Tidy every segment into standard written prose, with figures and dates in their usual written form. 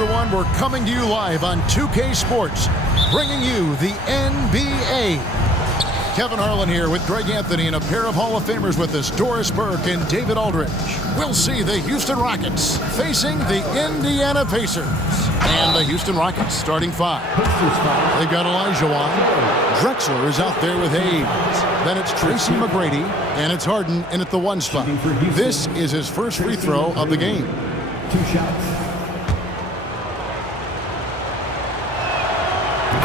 everyone. We're coming to you live on 2K Sports, bringing you the NBA. Kevin Harlan here with Greg Anthony and a pair of Hall of Famers with us, Doris Burke and David Aldridge. We'll see the Houston Rockets facing the Indiana Pacers. And the Houston Rockets starting five. They've got Olajuwon. Drexler is out there with Hayes. Then it's Tracy McGrady, and it's Harden in at the one spot. This is his first free throw of the game. 2 shots.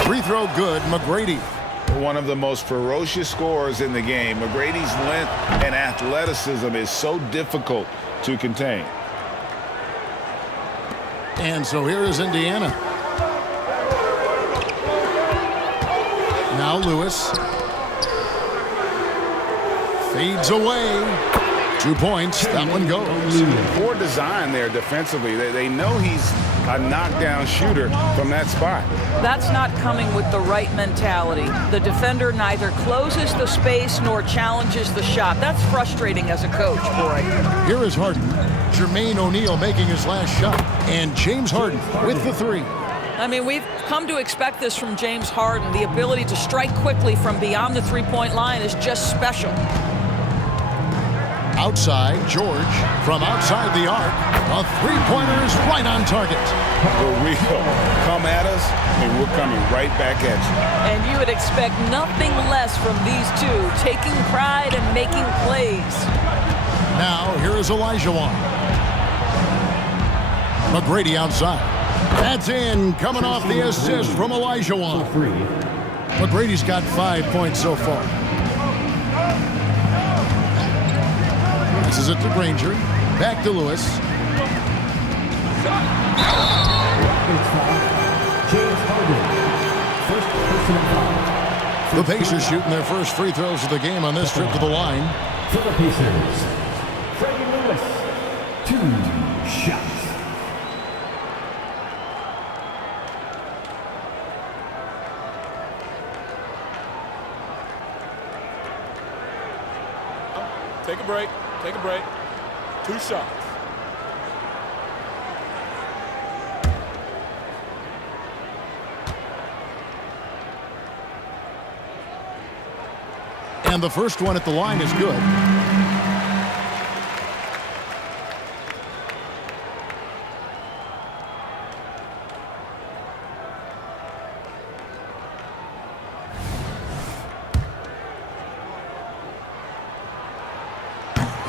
Free throw good, McGrady. One of the most ferocious scorers in the game. McGrady's length and athleticism is so difficult to contain. And so here is Indiana. Now Lewis. Fades away. 2 points. That one goes. Poor design there defensively. They know he's a knockdown shooter from that spot. That's not coming with the right mentality. The defender neither closes the space nor challenges the shot. That's frustrating as a coach, boy. Here is Harden. Jermaine O'Neal making his last shot. And James Harden with the three. I mean, we've come to expect this from James Harden. The ability to strike quickly from beyond the three-point line is just special. Outside, George from outside the arc. A three-pointer is right on target. For real. Come at us, and we're coming right back at you. And you would expect nothing less from these two, taking pride and making plays. Now, here is Olajuwon. McGrady outside. That's in, coming off the assist from Olajuwon. McGrady's got 5 points so far. This is it to Granger. Back to Lewis. James Harden. First personal foul. The Pacers shooting their first free throws of the game on this trip to the line. For the Pacers, Freddie Lewis. 2 shots. Take a break. Take a break. 2 shots. And the first one at the line is good.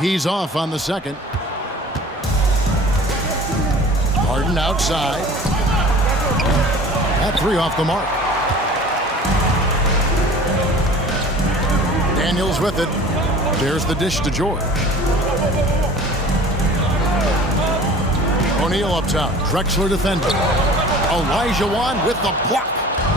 He's off on the second. Harden outside. That three off the mark. Daniels with it. There's the dish to George. O'Neal up top. Drexler defending. Olajuwon with the block.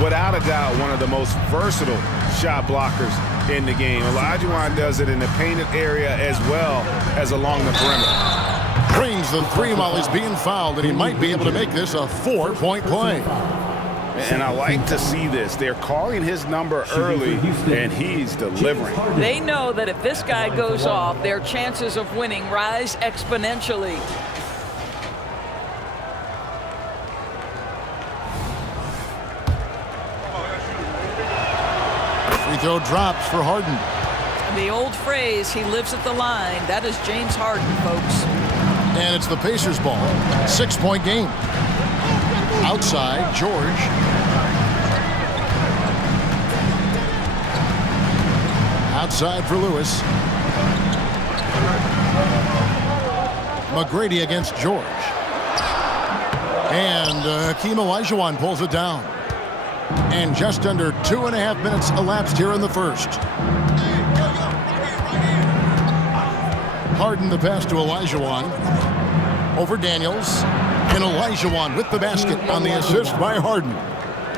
Without a doubt, one of the most versatile shot blockers in the game. Olajuwon does it in the painted area as well as along the perimeter. Drains the three while he's being fouled, and he might be able to make this a 4-point play. And I like to see this. They're calling his number early, and he's delivering. They know that if this guy goes off, their chances of winning rise exponentially. Free throw drops for Harden. The old phrase, he lives at the line. That is James Harden, folks. And it's the Pacers ball. 6-point game. Outside, George. Outside for Lewis. McGrady against George. And Hakeem Olajuwon pulls it down. And just under 2.5 minutes elapsed here in the first. Harden the pass to Olajuwon. Over Daniels. And Olajuwon with the basket on the assist by Harden.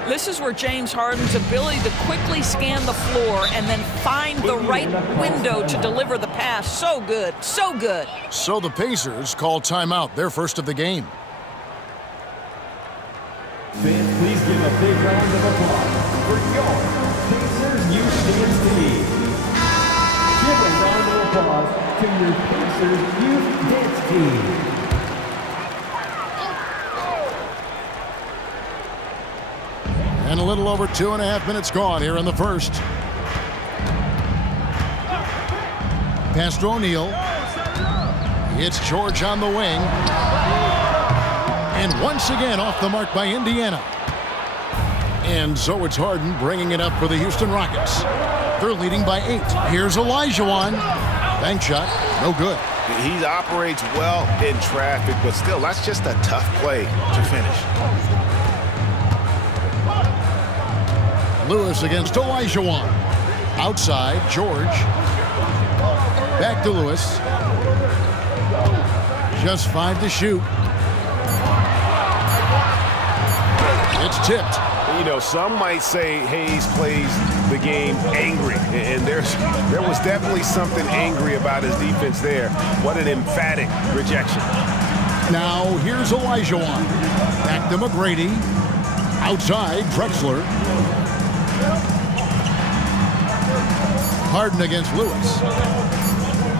This is where James Harden's ability to quickly scan the floor and then find the right window to deliver the pass. So good, so good. So the Pacers call timeout, their first of the game. Fans, please give a big round of applause for your Pacers Youth Dance Team. Give a round of applause to your Pacers Youth Dance Team. little over 2.5 minutes gone here in the first. Pass to O'Neal. It's George on the wing. And once again off the mark by Indiana. And so it's Harden bringing it up for the Houston Rockets. They're leading by 8. Here's Olajuwon. Bank shot, no good. He operates well in traffic, but still, that's just a tough play to finish. Lewis against Olajuwon. Outside, George. Back to Lewis. Just 5 to shoot. It's tipped. You know, some might say Hayes plays the game angry, and there was definitely something angry about his defense there. What an emphatic rejection. Now here's Olajuwon. Back to McGrady. Outside, Drexler. Harden against Lewis.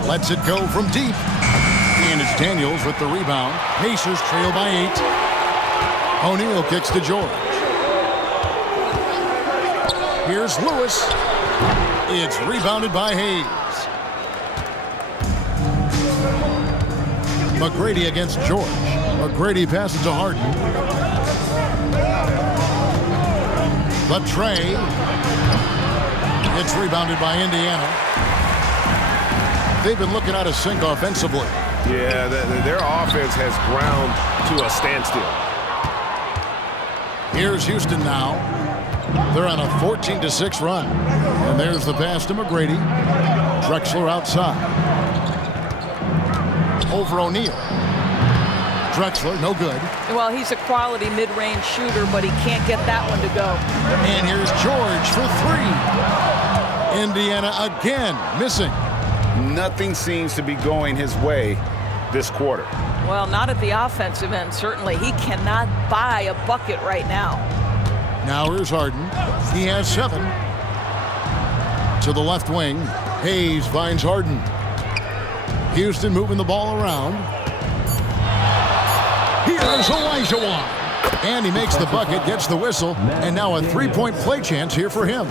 Lets it go from deep. And it's Daniels with the rebound. Pacers trail by 8. O'Neal kicks to George. Here's Lewis. It's rebounded by Hayes. McGrady against George. McGrady passes to Harden. The tray. It's rebounded by Indiana. They've been looking out of sync offensively. Yeah, their offense has ground to a standstill. Here's Houston now. They're on a 14-6 run. And there's the pass to McGrady. Drexler outside. Over O'Neal. Drexler, no good. Well, he's a quality mid-range shooter, but he can't get that one to go. And here's George for 3. Indiana again missing. Nothing seems to be going his way this quarter. Well, not at the offensive end, certainly. He cannot buy a bucket right now. Now here's Harden. He has 7. To the left wing. Hayes finds Harden. Houston moving the ball around. Here's Olajuwon. And he makes the bucket, gets the whistle, and now a 3-point play chance here for him.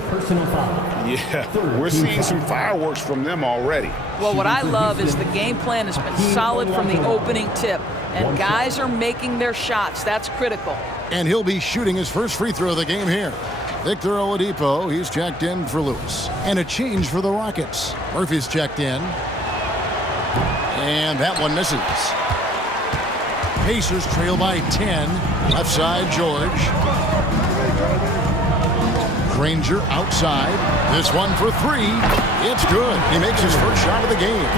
Yeah, we're seeing some fireworks from them already. Well, what I love is the game plan has been solid from the opening tip, and guys are making their shots. That's critical. And he'll be shooting his first free throw of the game here. Victor Oladipo, he's checked in for Lewis. And a change for the Rockets. Murphy's checked in. And that one misses. Pacers trail by 10. Left side, George. Granger outside. This one for 3. It's good. He makes his first shot of the game.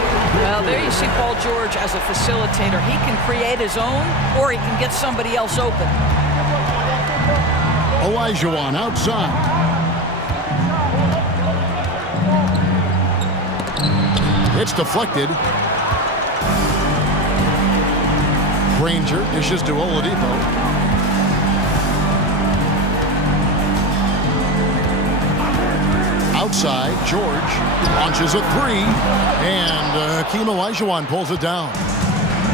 Well, there you see Paul George as a facilitator. He can create his own, or he can get somebody else open. Olajuwon outside. It's deflected. Granger dishes to Oladipo. Outside, George launches a 3, and Hakeem Olajuwon pulls it down.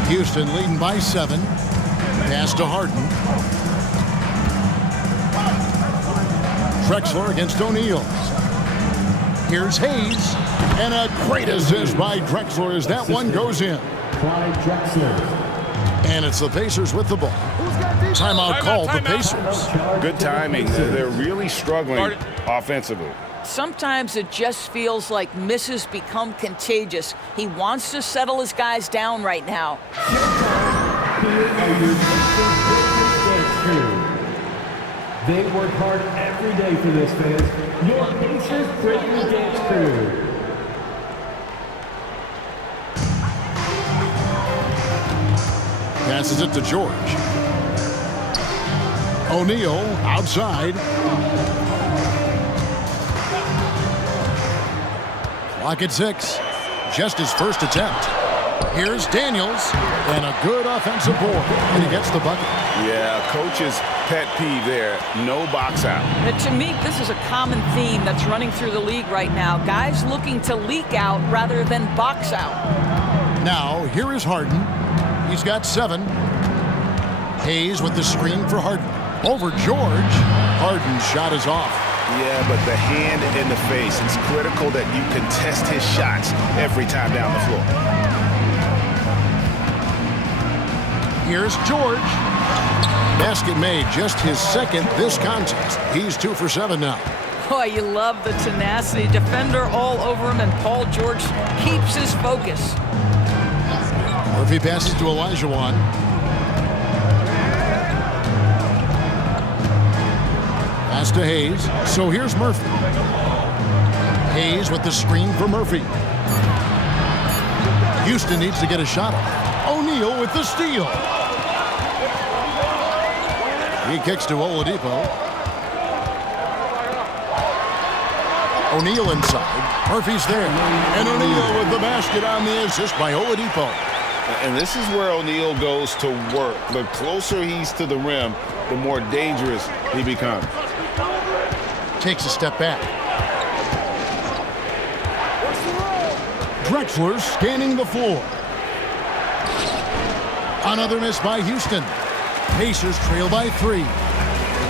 Houston leading by 7. Pass to Harden. Drexler against O'Neal. Here's Hayes, and a great assist by Drexler as that one goes in. Clyde Drexler. And it's the Pacers with the ball. Timeout called the Pacers. Good timing. They're really struggling offensively. Sometimes it just feels like misses become contagious. He wants to settle his guys down right now. Here are your Pacers dance crew. They work hard every day for this, fans. Your Pacers Breaking Dance crew. Passes it to George. O'Neal outside. Clock at 6. Just his first attempt. Here's Daniels, and a good offensive board, and he gets the bucket. Yeah, coach's pet peeve there. No box out. And to me, this is a common theme that's running through the league right now. Guys looking to leak out rather than box out. Now, here is Harden. He's got 7. Hayes with the screen for Harden. Over George. Harden's shot is off. Yeah, but the hand in the face, it's critical that you contest his shots every time down the floor. Here's George. Basket made, just his second this contest. He's 2 for 7 now. Boy, you love the tenacity. Defender all over him, and Paul George keeps his focus. Murphy passes to Olajuwon. Pass to Hayes. So here's Murphy. Hayes with the screen for Murphy. Houston needs to get a shot off. O'Neal with the steal. He kicks to Oladipo. O'Neal inside. Murphy's there. And O'Neal with the basket on the assist by Oladipo. And this is where O'Neal goes to work. The closer he's to the rim, the more dangerous he becomes. Takes a step back. Drexler scanning the floor. Another miss by Houston. Pacers trail by 3.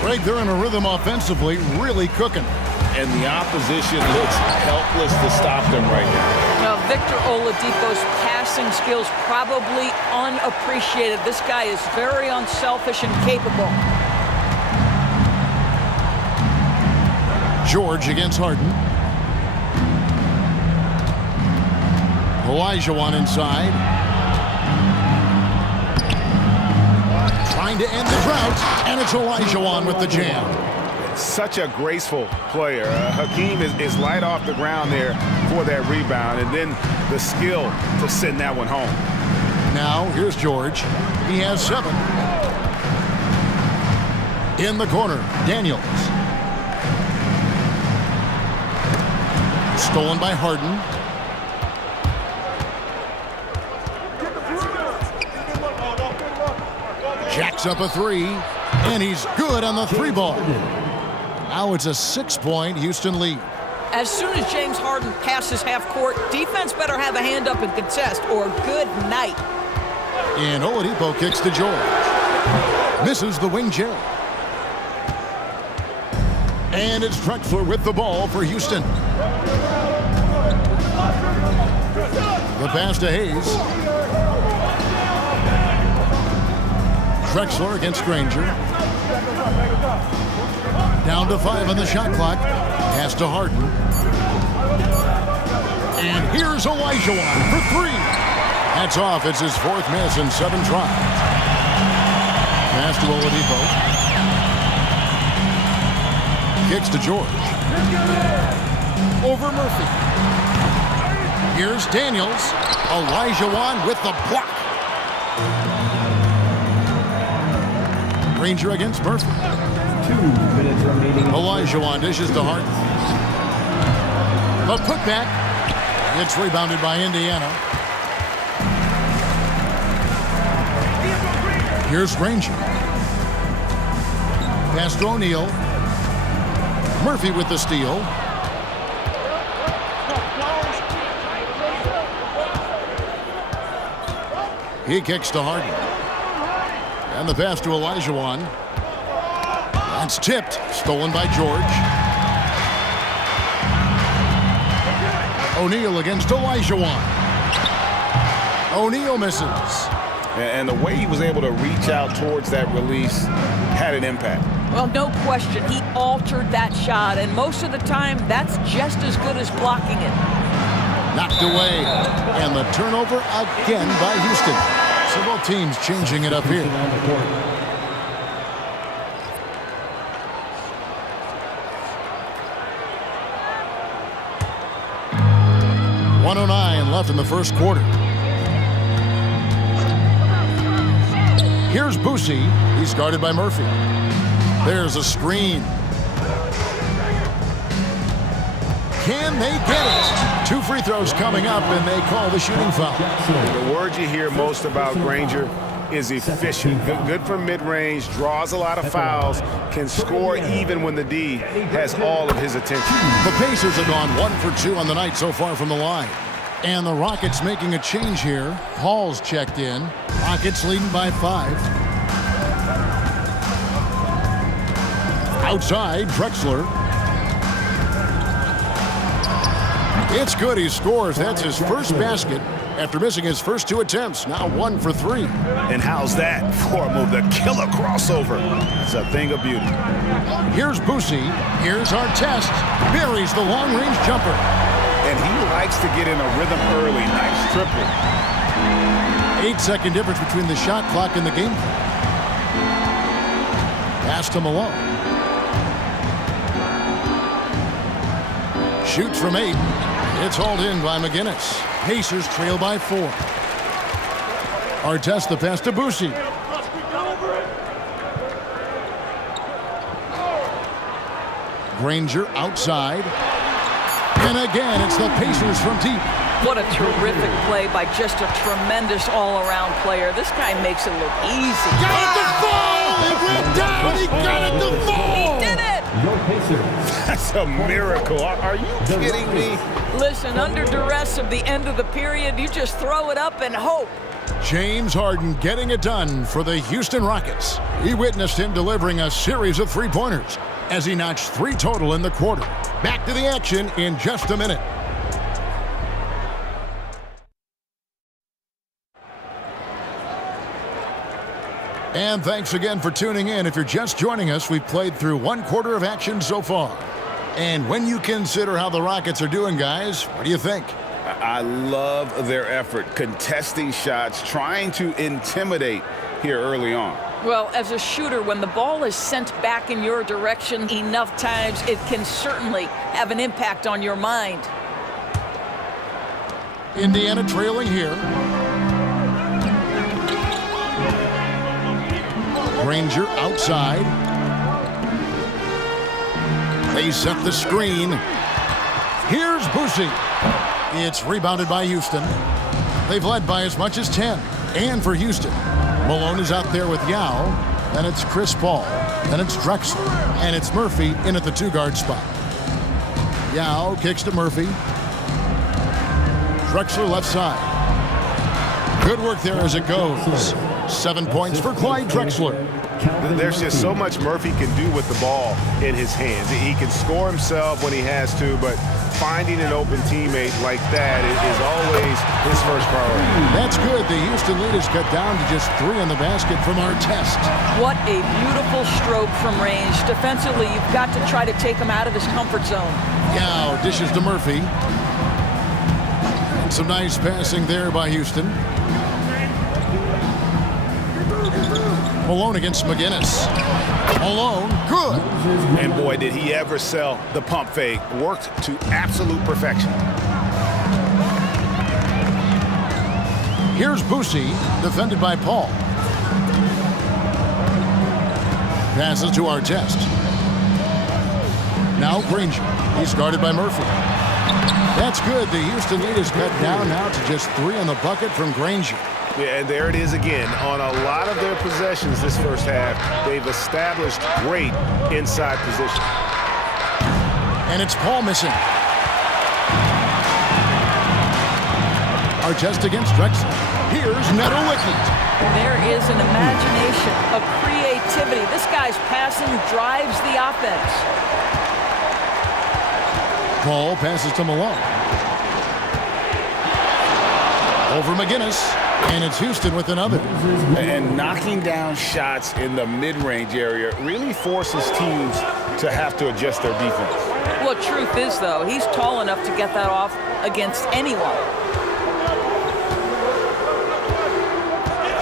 Greg, they're in a rhythm offensively, really cooking. And the opposition looks helpless to stop them right now. Now, Victor Oladipo's passing skills probably unappreciated. This guy is very unselfish and capable. George against Harden. Olajuwon inside. Trying to end the drought, and it's Olajuwon with the jam. Such a graceful player. Hakeem is light off the ground there for that rebound, and then the skill to send that one home. Now, here's George. He has 7. In the corner, Daniels. Stolen by Harden. Jacks up a 3, and he's good on the 3 ball. Now it's a 6-point Houston lead. As soon as James Harden passes half court, defense better have a hand up and contest, or good night. And Oladipo kicks to George. Misses the wing J. And it's Drexler with the ball for Houston. The pass to Hayes. Drexler against Granger. Down to 5 on the shot clock. Pass to Harden. And here's Olajuwon for 3. That's off. It's his 4th miss in 7 tries. Pass to Oladipo. Kicks to George. Over Murphy. Here's Daniels. Olajuwon with the block. Granger against Murphy. 2 minutes remaining. Olajuwon dishes to Harden. The putback. It's rebounded by Indiana. Here's Granger. Pass to O'Neal. Murphy with the steal. He kicks to Harden. And the pass to Olajuwon. That's tipped. Stolen by George. O'Neal against Olajuwon. O'Neal misses. And the way he was able to reach out towards that release had an impact. Well, no question. He altered that shot, and most of the time, that's just as good as blocking it. Knocked away. And the turnover again by Houston. So both teams changing it up here. 1:09 left in the first quarter. Here's Boosie. He's guarded by Murphy. There's a screen. Can they get it? 2 free throws coming up, and they call the shooting foul. The word you hear most about Granger is efficient. Good from mid-range, draws a lot of fouls, can score even when the D has all of his attention. The Pacers have gone 1 for 2 on the night so far from the line. And the Rockets making a change here. Hall's checked in. Rockets leading by 5. Outside, Drexler. It's good, he scores. That's his first basket after missing his first 2 attempts. Now 1 for 3. And how's that for a move? The killer crossover. It's a thing of beauty. Here's Boosie. Here's Artest. Buries the long-range jumper. And he likes to get in a rhythm early. Nice triple. 8-second difference between the shot clock and the game clock. Pass to Malone. Shoots from 8. It's hauled in by McGinnis. Pacers trail by 4. Artest the pass to Boosie. Granger outside. And again, it's the Pacers from deep. What a terrific play by just a tremendous all-around player. This guy makes it look easy. Got it to fall! It went down! He got it to fall! He did it! Your Pacers. That's a miracle. Are you kidding me? Listen, under duress of the end of the period, you just throw it up and hope. James Harden getting it done for the Houston Rockets. He witnessed him delivering a series of three-pointers as he notched 3 total in the quarter. Back to the action in just a minute. And thanks again for tuning in. If you're just joining us, we've played through 1 quarter of action so far. And when you consider how the Rockets are doing, guys, what do you think? I love their effort, contesting shots, trying to intimidate here early on. Well, as a shooter, when the ball is sent back in your direction enough times, it can certainly have an impact on your mind. Indiana trailing here. Granger outside. They set the screen. Here's Boosie. It's rebounded by Houston. They've led by as much as 10. And for Houston, Malone is out there with Yao. Then it's Chris Paul. Then it's Drexler. And it's Murphy in at the 2-guard spot. Yao kicks to Murphy. Drexler left side. Good work there as it goes. 7 points for Clyde Drexler. There's just so much Murphy can do with the ball in his hands. He can score himself when he has to, but finding an open teammate like that is always his first priority. That's good. The Houston lead is cut down to just 3 on the basket from Artest. What a beautiful stroke from range. Defensively, you've got to try to take him out of his comfort zone. Yao dishes to Murphy. Some nice passing there by Houston. Malone against McGinnis. Malone, good. And boy, did he ever sell the pump fake. Worked to absolute perfection. Here's Boosie, defended by Paul. Passes to Artest. Now Granger. He's guarded by Murphy. That's good. The Houston lead is cut down now to just 3 on the bucket from Granger. Yeah, and there it is again. On a lot of their possessions this first half, they've established great inside position. And it's Paul missing. Artest against Drexler. Here's Nedolicki. There is an imagination, a creativity. This guy's passing drives the offense. Paul passes to Malone. Over McGinnis. And it's Houston with another. And knocking down shots in the mid-range area really forces teams to have to adjust their defense. Well, truth is, though, he's tall enough to get that off against anyone.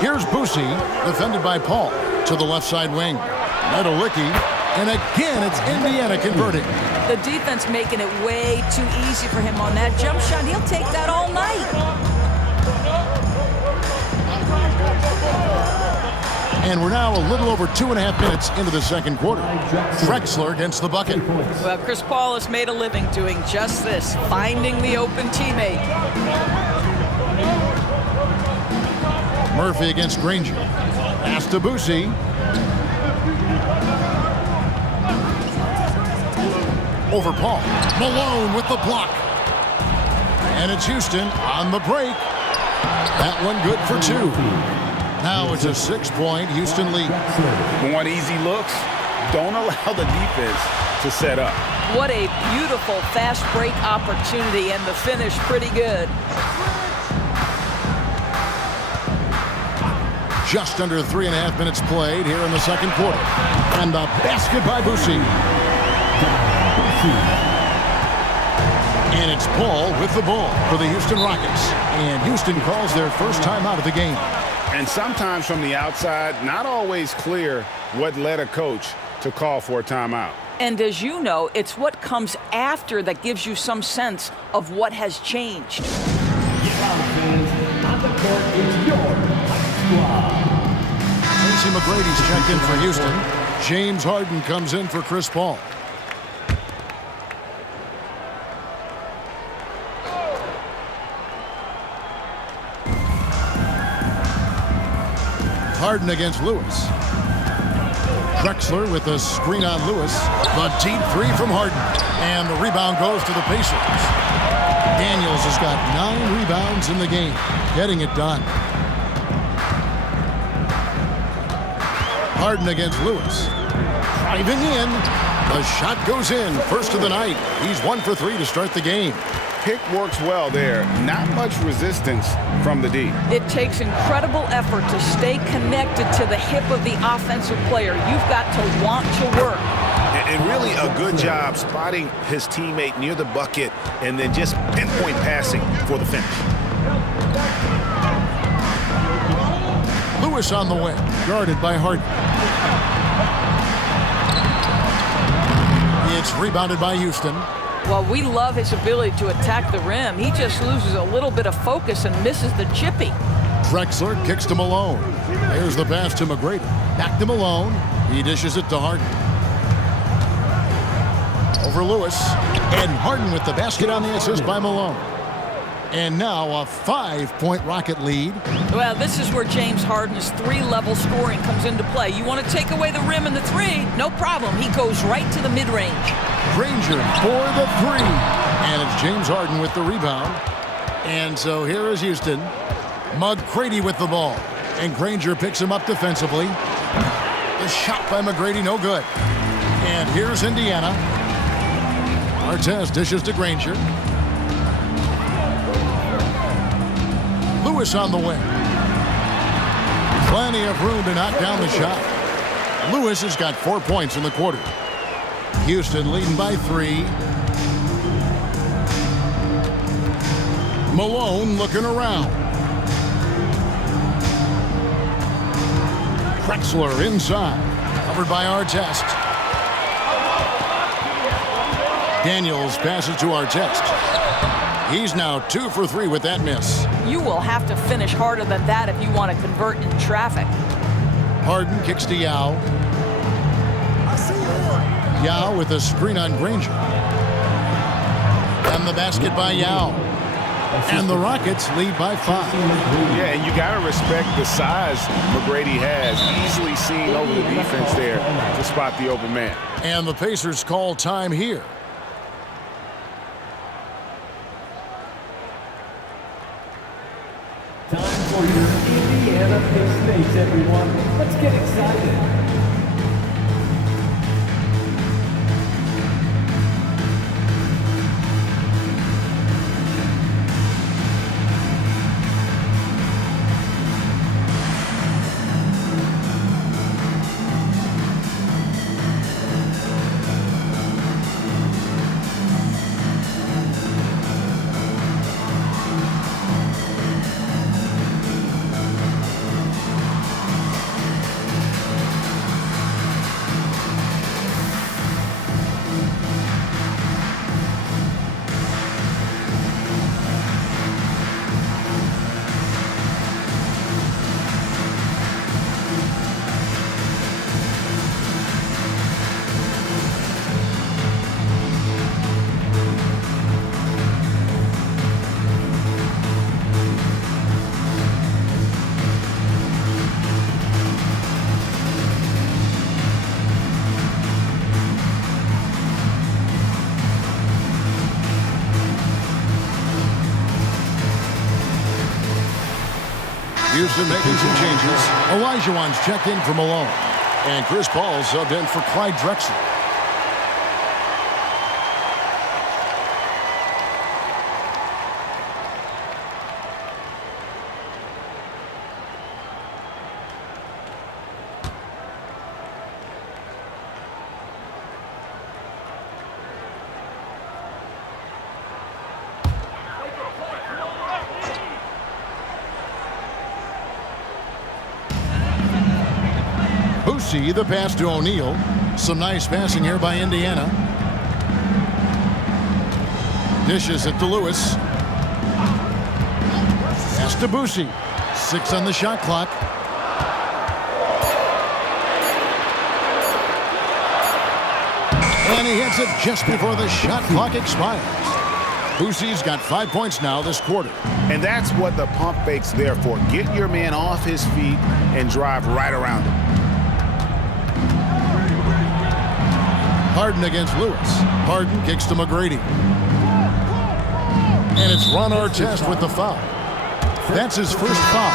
Here's Boosie, defended by Paul, to the left side wing. Nedolicki, and again it's Indiana converting. The defense making it way too easy for him on that jump shot. He'll take that all night. And we're now a little over 2.5 minutes into the second quarter. Drexler against the bucket. Well, Chris Paul has made a living doing just this, finding the open teammate. Murphy against Granger. Pass to Boosie. Over Paul. Malone with the block. And it's Houston on the break. That one good for 2. Now it's a 6-point Houston lead. Want easy looks? don't allow the defense to set up. What a beautiful fast break opportunity, and the finish pretty good. Just under 3.5 minutes played here in the second quarter. And the basket by Boucher. And it's Paul with the ball for the Houston Rockets. And Houston calls their first timeout of the game. And sometimes from the outside, not always clear what led a coach to call for a timeout. And as you know, it's what comes after that gives you some sense of what has changed. Fans, on the court is your squad. Tracy McGrady's checked in for Houston. James Harden comes in for Chris Paul. Harden against Lewis. Drexler with the screen on Lewis. The deep three from Harden. And the rebound goes to the Pacers. Daniels has got 9 rebounds in the game, getting it done. Harden against Lewis. Driving in. The shot goes in. First of the night. He's 1 for 3 to start the game. Pick works well there. Not much resistance from the D. It takes incredible effort to stay connected to the hip of the offensive player. You've got to want to work. And really a good job spotting his teammate near the bucket and then just pinpoint passing for the finish. Lewis on the wing, guarded by Harden. It's rebounded by Houston. Well, we love his ability to attack the rim. He just loses a little bit of focus and misses the chippy. Drexler kicks to Malone. There's the pass to McGrady. Back to Malone. He dishes it to Harden. Over Lewis. And Harden with the basket on the assist by Malone. And now a 5-point Rocket lead. Well, this is where James Harden's 3-level scoring comes into play. You want to take away the rim and the 3? No problem. He goes right to the mid-range. Granger for the 3. And it's James Harden with the rebound. And so here is Houston. McGrady with the ball. And Granger picks him up defensively. The shot by McGrady, no good. And here's Indiana. Artest dishes to Granger. Lewis on the wing. Plenty of room to knock down the shot. Lewis has got 4 points in the quarter. Houston leading by 3. Malone looking around. Drexler inside. Covered by Artest. Daniels passes to Artest. He's now 2 for 3 with that miss. You will have to finish harder than that if you want to convert in traffic. Harden kicks to Yao. Yao with a screen on Granger. And the basket by Yao. And the Rockets lead by 5. Yeah, and you got to respect the size McGrady has. Easily seen over the defense there to spot the open man. And the Pacers call time here. Time for your Indiana Pacers, everyone. Let's get excited. Houston making some changes. Olajuwon's checked in for Malone. And Chris Paul subbed in for Clyde Drexler. Boosie, the pass to O'Neal. Some nice passing here by Indiana. Dishes it to Lewis. Pass to Boosie. 6 on the shot clock. And he hits it just before the shot clock expires. Boosie's got 5 points now this quarter. And that's what the pump fake's there for. Get your man off his feet and drive right around him. Harden against Lewis. Harden kicks to McGrady. And it's Ron Artest with the foul. That's his first foul.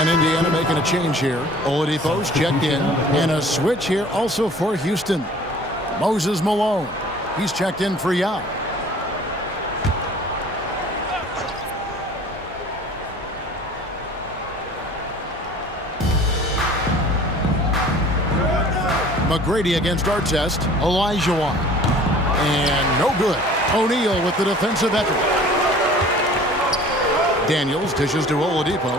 And Indiana making a change here. Oladipo's checked in. And a switch here also for Houston. Moses Malone. He's checked in for Yao. McGrady against Artest. Olajuwon. And no good. O'Neal with the defensive effort. Daniels dishes to Oladipo.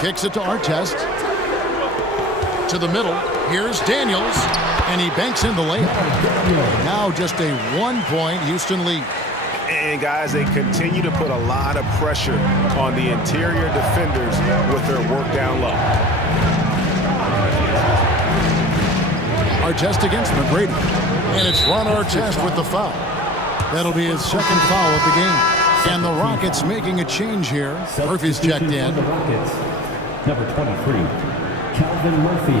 Kicks it to Artest. To the middle. Here's Daniels. And he banks in the layup. Now just a 1-point Houston lead. And guys, they continue to put a lot of pressure on the interior defenders with their work down low. Artest against McGrady. And it's Ron Artest with the foul. That'll be his second foul of the game. And the Rockets making a change here. Murphy's checked in. The Rockets, number 23, Calvin Murphy.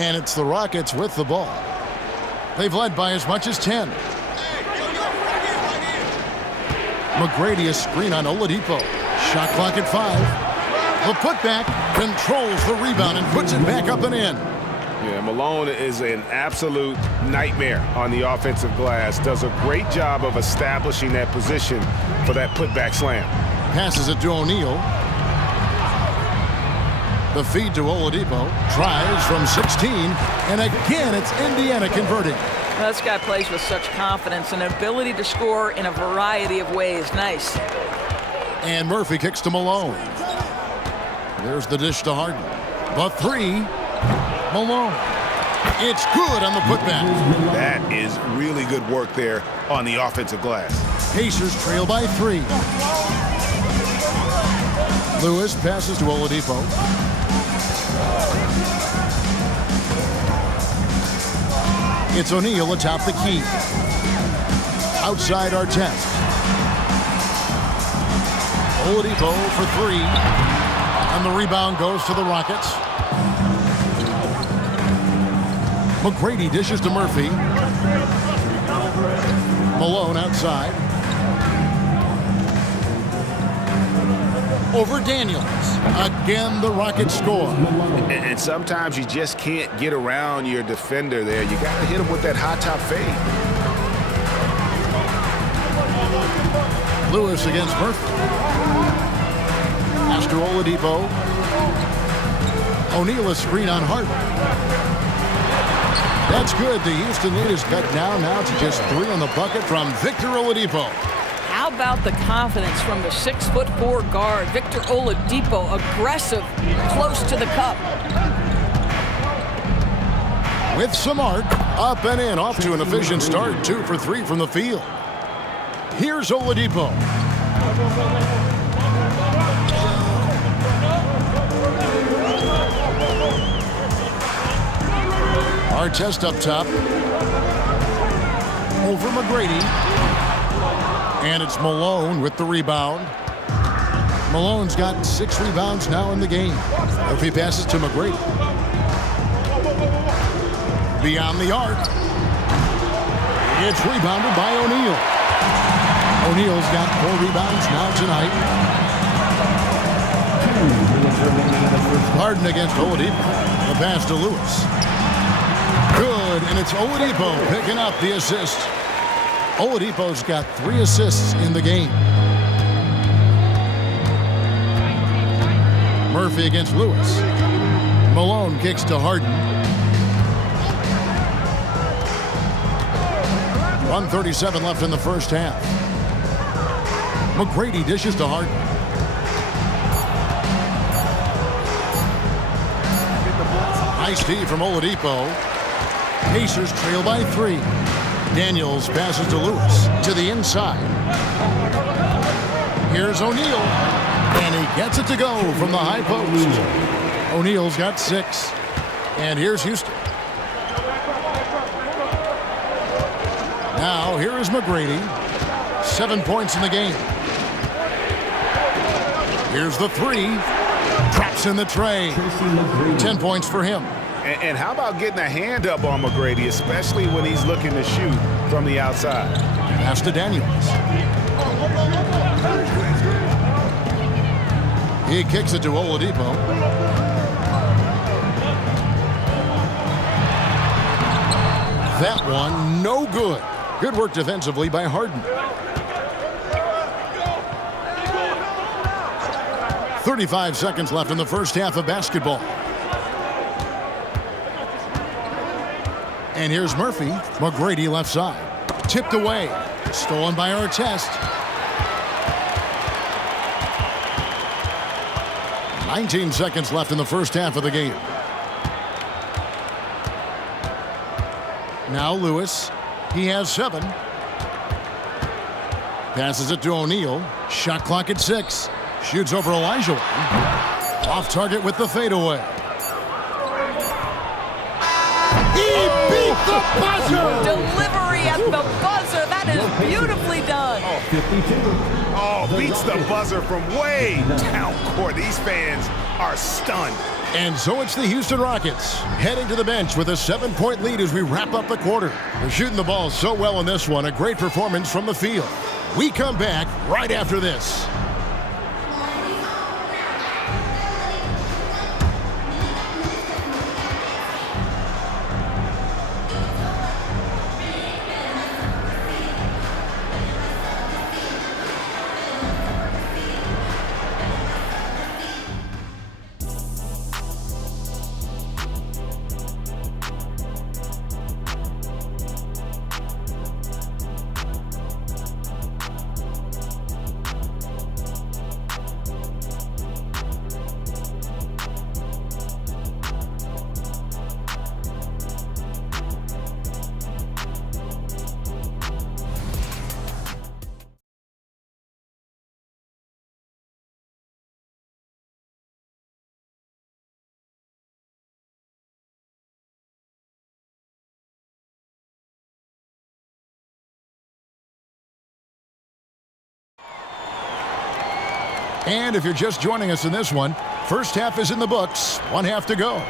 And it's the Rockets with the ball. They've led by as much as 10. McGrady a screen on Oladipo. Shot clock at 5. The putback controls the rebound and puts it back up and in. Yeah, Malone is an absolute nightmare on the offensive glass. Does a great job of establishing that position for that putback slam. Passes it to O'Neal. The feed to Oladipo. Tries from 16. And again, it's Indiana converting. This guy plays with such confidence and ability to score in a variety of ways. Nice. And Murphy kicks to Malone. There's the dish to Harden. The 3. Malone. It's good on the putback. That is really good work there on the offensive glass. Pacers trail by 3. Lewis passes to Oladipo. It's O'Neal atop the key. Outside Artest. Oladipo for 3. And the rebound goes to the Rockets. McGrady dishes to Murphy. Malone outside. Over Daniels. Again, the Rockets score. And sometimes you just can't get around your defender there. You got to hit him with that high top fade. Lewis against Murphy. Pass to Oladipo. O'Neal a screen on Harden. That's good. The Houston lead is cut down now to just 3 on the bucket from Victor Oladipo. How about the confidence from the 6'4" guard, Victor Oladipo, aggressive, close to the cup. With some arc, up and in, off to an efficient start. 2 for 3 from the field. Here's Oladipo. Artest up top. Over McGrady. And it's Malone with the rebound. Malone's got 6 rebounds now in the game. If he passes to Beyond the arc. It's rebounded by O'Neal. O'Neal's got 4 rebounds now tonight. 2 minutes remaining in the first half. Harden against Oladipo. The pass to Lewis. Good, and it's Oladipo picking up the assist. Oladipo's got 3 assists in the game. Murphy against Lewis. Malone kicks to Harden. 1:37 left in the first half. McGrady dishes to Harden. Nice D from Oladipo. Pacers trail by 3. Daniels passes to Lewis to the inside. Here's O'Neal, and he gets it to go from the high post. O'Neal's got 6, and here's Houston. Now here is McGrady, 7 points in the game. Here's the 3, drops in the tray. 10 points for him. And how about getting a hand up on McGrady, especially when he's looking to shoot from the outside? Pass to Daniels. He kicks it to Oladipo. That one, no good. Good work defensively by Harden. 35 seconds left in the first half of basketball. And here's Murphy. McGrady left side. Tipped away. Stolen by Artest. 19 seconds left in the first half of the game. Now Lewis. He has 7. Passes it to O'Neal. Shot clock at 6. Shoots over Elijah. Off target with the fadeaway. He beat the buzzer! Delivery at the buzzer. That is beautifully done. 52. Oh, beats the buzzer from way down court. These fans are stunned. And so it's the Houston Rockets heading to the bench with a 7-point lead as we wrap up the quarter. They're shooting the ball so well in this one. A great performance from the field. We come back right after this. And if you're just joining us in this one, first half is in the books. 1 half to go.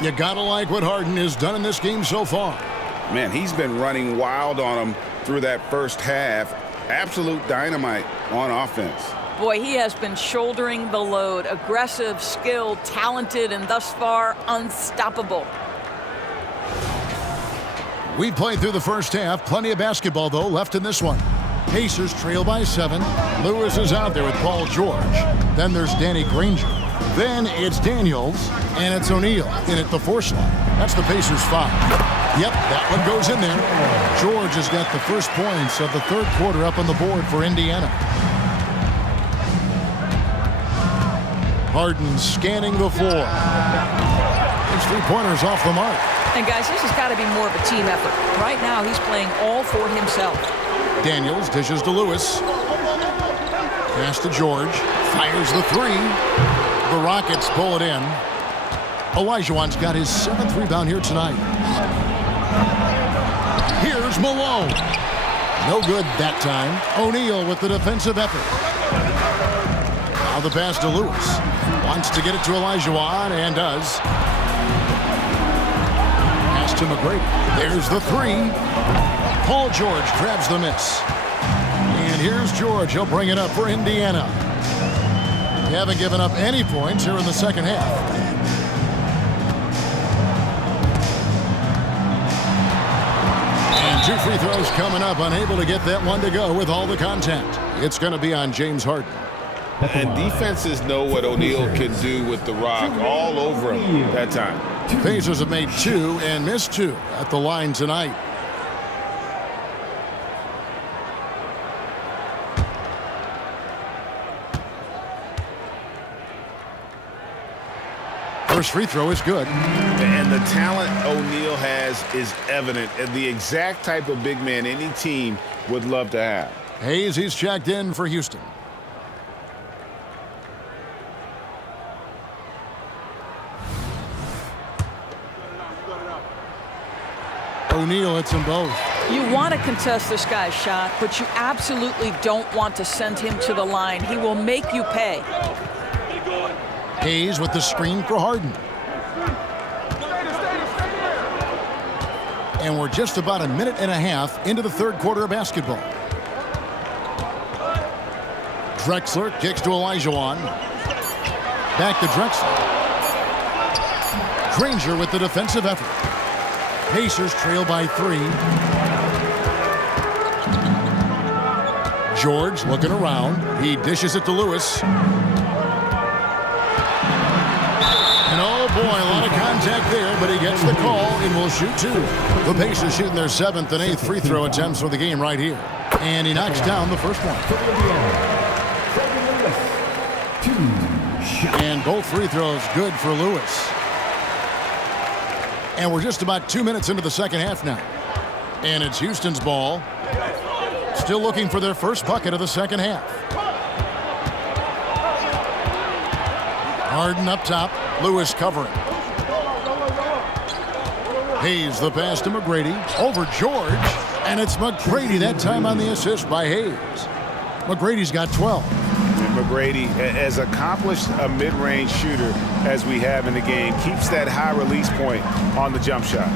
You gotta like what Harden has done in this game so far. Man, he's been running wild on them through that first half. Absolute dynamite on offense. Boy, he has been shouldering the load. Aggressive, skilled, talented, and thus far unstoppable. We played through the first half. Plenty of basketball, though, left in this one. Pacers trail by 7. Lewis is out there with Paul George. Then there's Danny Granger. Then it's Daniels, and it's O'Neal in at the 4 slot. That's the Pacers 5. Yep, that one goes in there. George has got the first points of the third quarter up on the board for Indiana. Harden scanning the floor. His 3-pointers off the mark. And guys, this has got to be more of a team effort. Right now, he's playing all for himself. Daniels dishes to Lewis. Pass to George. Fires the 3. The Rockets pull it in. Olajuwon's got his 7th rebound here tonight. Here's Malone. No good that time. O'Neal with the defensive effort. Now the pass to Lewis. Wants to get it to Olajuwon and does. Pass to McGrady. There's the 3. Paul George grabs the miss. And here's George. He'll bring it up for Indiana. They haven't given up any points here in the second half. And 2 free throws coming up. Unable to get that one to go with all the contact. It's going to be on James Harden. And defenses know what O'Neal can do with the rock all over him that time. Pacers have made 2 and missed 2 at the line tonight. First free throw is good. And the talent O'Neal has is evident, and the exact type of big man any team would love to have. Hayes, he's checked in for Houston. O'Neal hits them both. You want to contest this guy's shot, but you absolutely don't want to send him to the line. He will make you pay. Hayes with the screen for Harden. And we're just about a minute and a half into the third quarter of basketball. Drexler kicks to Olajuwon. Back to Drexler. Granger with the defensive effort. Pacers trail by 3. George looking around. He dishes it to Lewis. And oh boy, a lot of contact there, but he gets the call and will shoot 2. The Pacers shooting their 7th and 8th free throw attempts for the game right here. And he knocks down the first one. And both free throws good for Lewis. And we're just about 2 minutes into the second half now. And it's Houston's ball. Still looking for their first bucket of the second half. Harden up top. Lewis covering. Hayes the pass to McGrady. Over George. And it's McGrady that time on the assist by Hayes. McGrady's got 12. McGrady, as accomplished a mid-range shooter as we have in the game, keeps that high release point on the jump shot.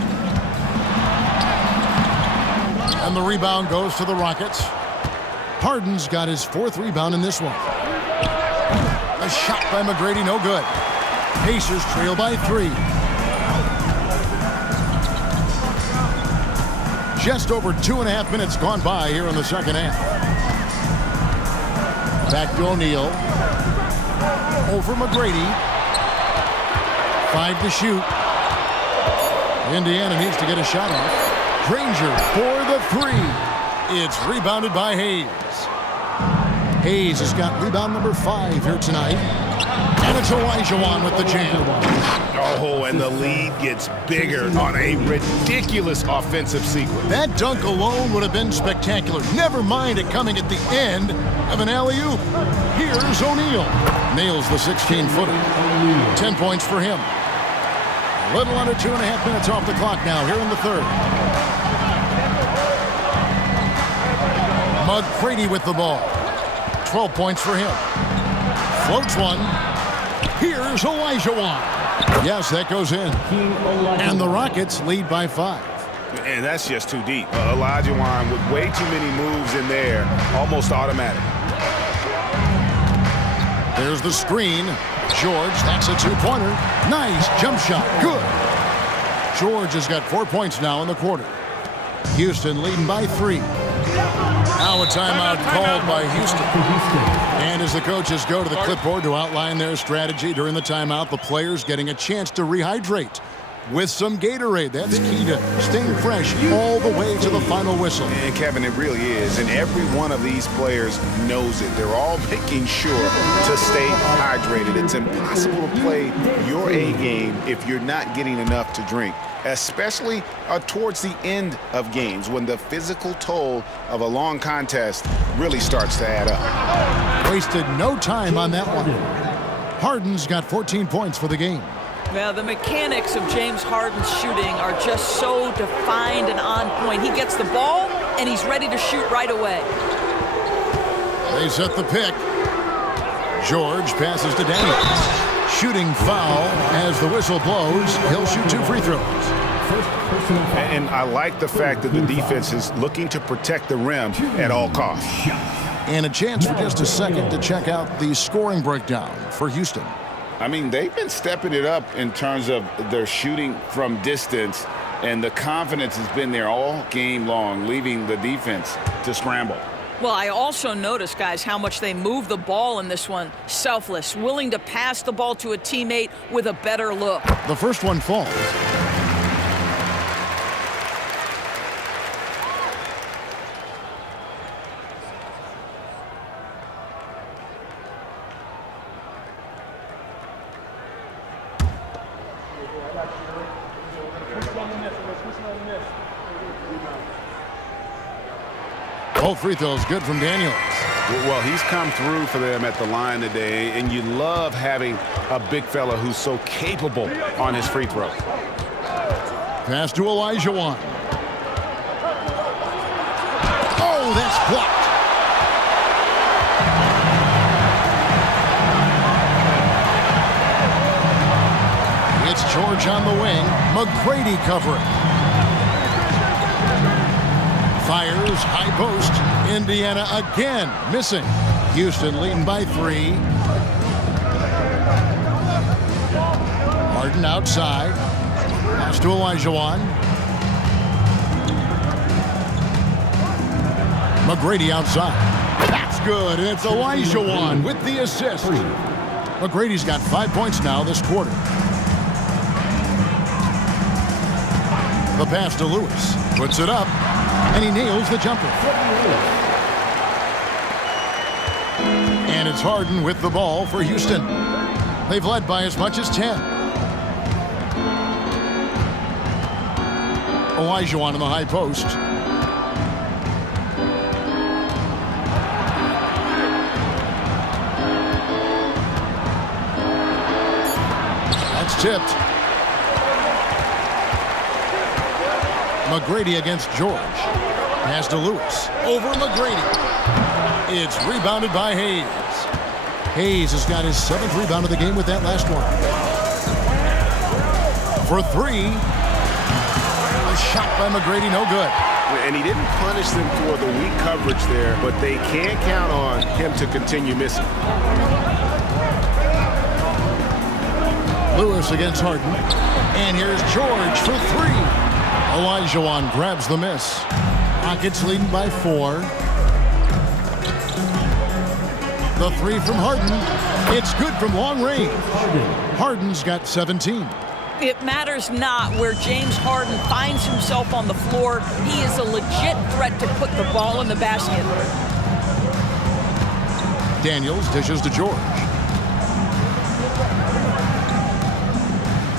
And the rebound goes to the Rockets. Harden's got his 4th rebound in this one. A shot by McGrady, no good. Pacers trail by 3. Just over 2.5 minutes gone by here in the second half. Back to O'Neal. Over McGrady. 5 to shoot. Indiana needs to get a shot off. Granger for the 3. It's rebounded by Hayes. Hayes has got rebound number 5 here tonight. And it's Olajuwon with the jam. Oh, and the lead gets bigger on a ridiculous offensive sequence. That dunk alone would have been spectacular. Never mind it coming at the end of an alley-oop. Here's O'Neal. Nails the 16-footer. 10 points for him. A little under 2.5 minutes off the clock now here in the third. McGrady with the ball. 12 points for him. Floats one. Here's Olajuwon. Yes, that goes in. And the Rockets lead by 5. And that's just too deep. Olajuwon with way too many moves in there, almost automatic. There's the screen. George, that's a 2-pointer. Nice jump shot. Good. George has got 4 points now in the quarter. Houston leading by 3. Now a timeout called by Houston. And as the coaches go to the clipboard to outline their strategy during the timeout, the players getting a chance to rehydrate with some Gatorade. That's key to staying fresh all the way to the final whistle. And Kevin, it really is. And every one of these players knows it. They're all making sure to stay hydrated. It's impossible to play your A game if you're not getting enough to drink, especially towards the end of games when the physical toll of a long contest really starts to add up. Wasted no time on that one. Harden's got 14 points for the game. Well, the mechanics of James Harden's shooting are just so defined and on point. He gets the ball, and he's ready to shoot right away. They set the pick. George passes to Daniels. Shooting foul as the whistle blows. He'll shoot 2 free throws. personal foul. And I like the fact that the defense is looking to protect the rim at all costs. And a chance for just a second to check out the scoring breakdown for Houston. I mean, they've been stepping it up in terms of their shooting from distance, and the confidence has been there all game long, leaving the defense to scramble. Well, I also noticed, guys, how much they move the ball in this one. Selfless, willing to pass the ball to a teammate with a better look. The first one falls. Both free throws good from Daniels. Well, he's come through for them at the line today, and you love having a big fella who's so capable on his free throw. Pass to Olajuwon. Oh, that's blocked. It's George on the wing. McGrady covering. Fires, high post. Indiana again missing. Houston leading by 3. Harden outside. Pass to Olajuwon. McGrady outside. That's good, and it's Olajuwon with the assist. McGrady's got 5 points now this quarter. The pass to Lewis. Puts it up. And he nails the jumper. And it's Harden with the ball for Houston. They've led by as much as 10. Olajuwon in the high post. That's tipped. McGrady against George. Pass to Lewis. Over McGrady. It's rebounded by Hayes. Hayes has got his 7th rebound of the game with that last one. For 3. A shot by McGrady, no good. And he didn't punish them for the weak coverage there, but they can't count on him to continue missing. Lewis against Harden. And here's George for 3. Olajuwon grabs the miss. Rockets leading by 4. The 3 from Harden. It's good from long range. Harden's got 17. It matters not where James Harden finds himself on the floor. He is a legit threat to put the ball in the basket. Daniels dishes to George.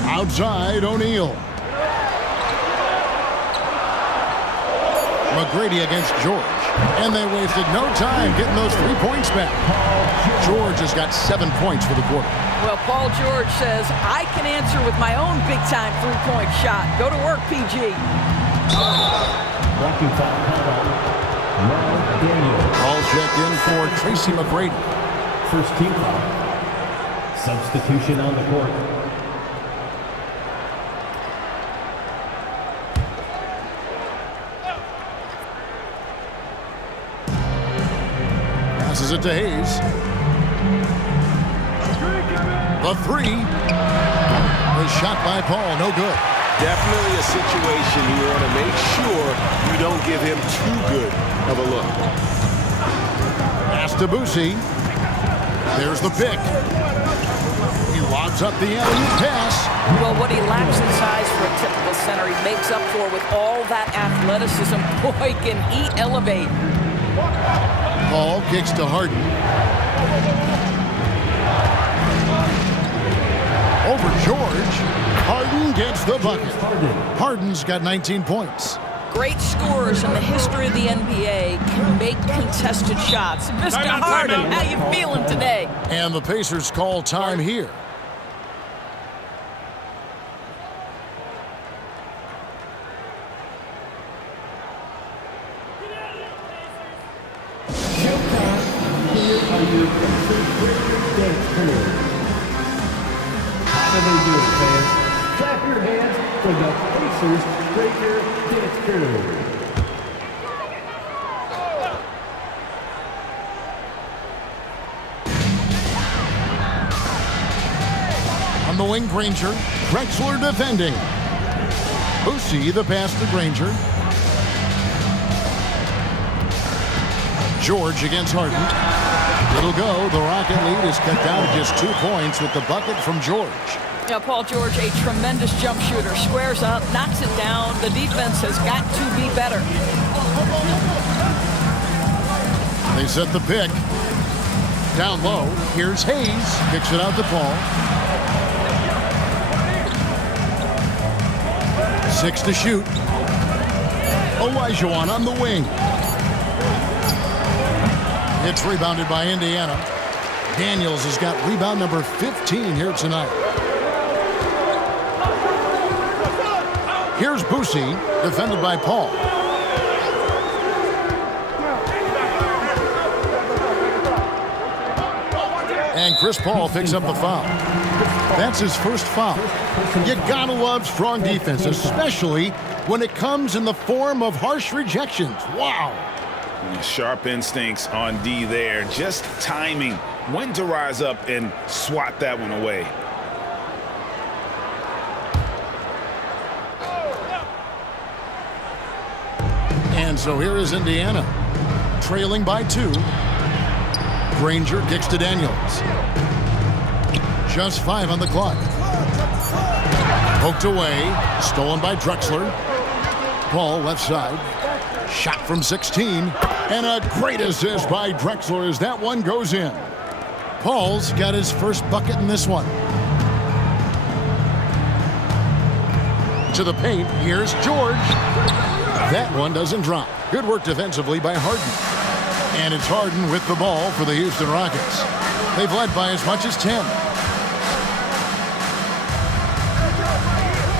Outside, O'Neal. McGrady against George. And they wasted no time getting those 3 points back. George has got 7 points for the quarter. Well, Paul George says, I can answer with my own big-time three-point shot. Go to work, PG. Blocking foul called on Daniels. All checked in for Tracy McGrady. First team foul. Substitution on the court. Passes it to Hayes. The 3. The shot by Paul, no good. Definitely a situation you want to make sure you don't give him too good of a look. Pass to Boosie. There's the pick. He lobs up the alley-oop pass. Well, what he lacks in size for a typical center, he makes up for with all that athleticism. Boy, can he elevate. Paul kicks to Harden. Over George. Harden gets the bucket. Harden's got 19 points. Great scorers in the history of the NBA can make contested shots. Mr. Harden, how you feeling today? And the Pacers call time here. How do they do it, fans? Clap your hands for the Pacers Breaker Dance Crew. On the wing, Granger. Drexler defending. Boosie, the pass to Granger. George against Harden. It'll go. The Rocket lead is cut down to just 2 points with the bucket from George. Yeah, Paul George, a tremendous jump shooter. Squares up, knocks it down. The defense has got to be better. They set the pick. Down low. Here's Hayes. Kicks it out to Paul. 6 to shoot. Olajuwon on the wing. It's rebounded by Indiana. Daniels has got rebound number 15 here tonight. Here's Boosie, defended by Paul. And Chris Paul picks up the foul. That's his first foul. You gotta love strong defense, especially when it comes in the form of harsh rejections. Wow. Sharp instincts on D there. Just timing when to rise up and swat that one away. And so here is Indiana, trailing by 2. Granger kicks to Daniels. Just 5 on the clock. Poked away, stolen by Drexler. Paul left side. Shot from 16. And a great assist by Drexler as that one goes in. Paul's got his first bucket in this one. To the paint, here's George. That one doesn't drop. Good work defensively by Harden. And it's Harden with the ball for the Houston Rockets. They've led by as much as 10.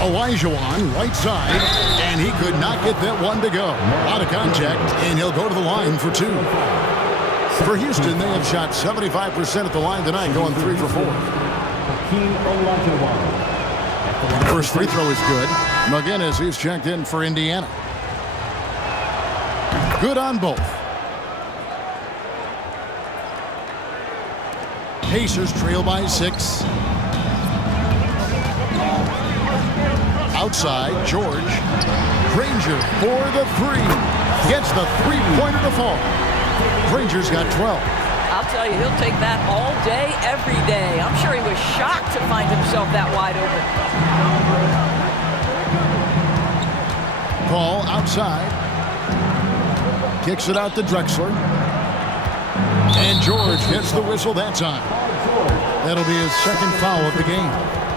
Olajuwon, right side, and he could not get that one to go. Out of contact, and he'll go to the line for 2. For Houston, they have shot 75% at the line tonight, going 3 for 4. First free throw is good. McGinnis is checked in for Indiana. Good on both. Pacers trail by 6. Outside, George. Granger for the 3. Gets the 3-pointer to fall. Granger's got 12. I'll tell you, he'll take that all day, every day. I'm sure he was shocked to find himself that wide open. Paul outside. Kicks it out to Drexler. And George gets the whistle that time. That'll be his second foul of the game.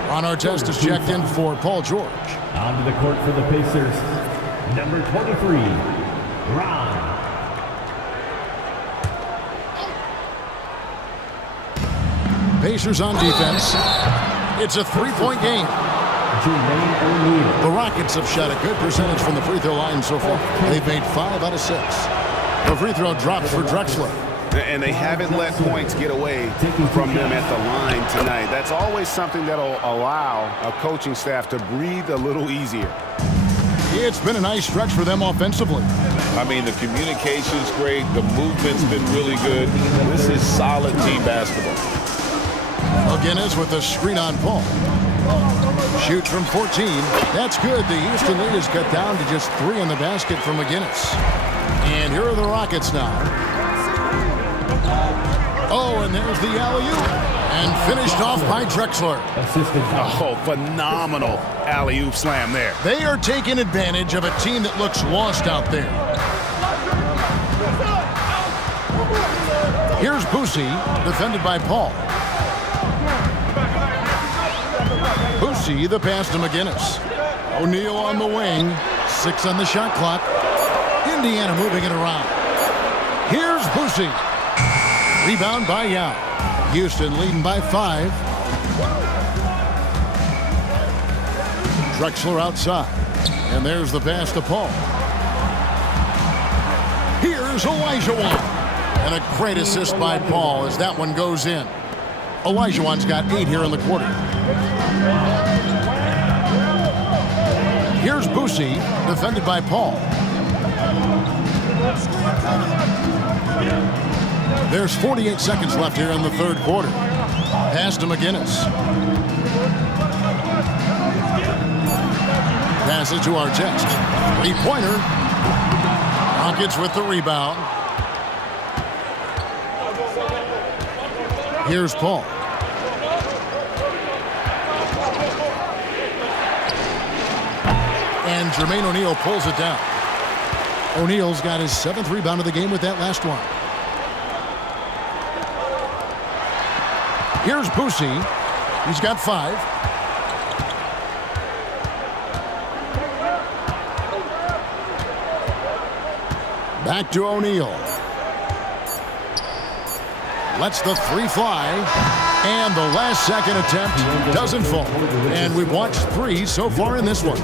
Ron Artest is checked in for Paul George. Onto the court for the Pacers, number 23, Ron. Pacers on defense. It's a 3-point game. Jermaine O'Neal. The Rockets have shot a good percentage from the free throw line so far. They've made 5 out of 6. The free throw drops for Drexler. And they haven't let points get away from them at the line tonight. That's always something that'll allow a coaching staff to breathe a little easier. It's been a nice stretch for them offensively. I mean, the communication's great. The movement's been really good. This is solid team basketball. McGinnis with a screen on Paul. Shoots from 14. That's good. The Houston lead is cut down to just 3 in the basket from McGinnis. And here are the Rockets now. Oh, and there's the alley-oop. And finished off by Drexler. Oh, phenomenal alley-oop slam there. They are taking advantage of a team that looks lost out there. Here's Boosie, defended by Paul. Boosie, the pass to McGinnis. O'Neal on the wing. 6 on the shot clock. Indiana moving it around. Here's Boosie. Rebound by Yao. Houston leading by 5. Drexler outside. And there's the pass to Paul. Here's Olajuwon. And a great assist by Paul as that one goes in. Olajuwon's got 8 here in the quarter. Here's Boosie, defended by Paul. There's 48 seconds left here in the third quarter. Pass to McGinnis. Passes to Artest. Three-pointer. Rockets with the rebound. Here's Paul. And Jermaine O'Neal pulls it down. O'Neal's got his 7th rebound of the game with that last one. Here's Boosie. He's got 5. Back to O'Neal. Lets the 3 fly. And the last second attempt doesn't fall. And we've watched 3 so far in this one.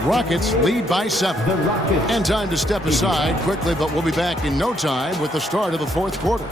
Rockets lead by 7. And time to step aside quickly, but we'll be back in no time with the start of the fourth quarter.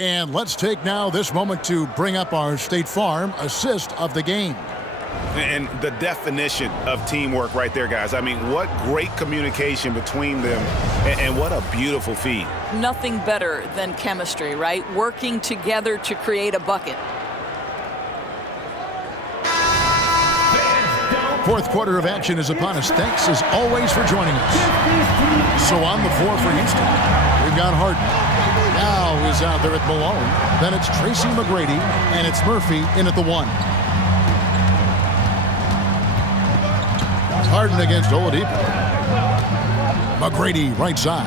And let's take now this moment to bring up our State Farm assist of the game. And the definition of teamwork right there, guys. I mean, what great communication between them, and what a beautiful feed. Nothing better than chemistry, right? Working together to create a bucket. Fourth quarter of action is upon us. Thanks as always for joining us. So on the floor for Houston, we've got Harden. Now is out there at Malone. Then it's Tracy McGrady, and it's Murphy in at the 1. Harden against Oladipo. McGrady right side.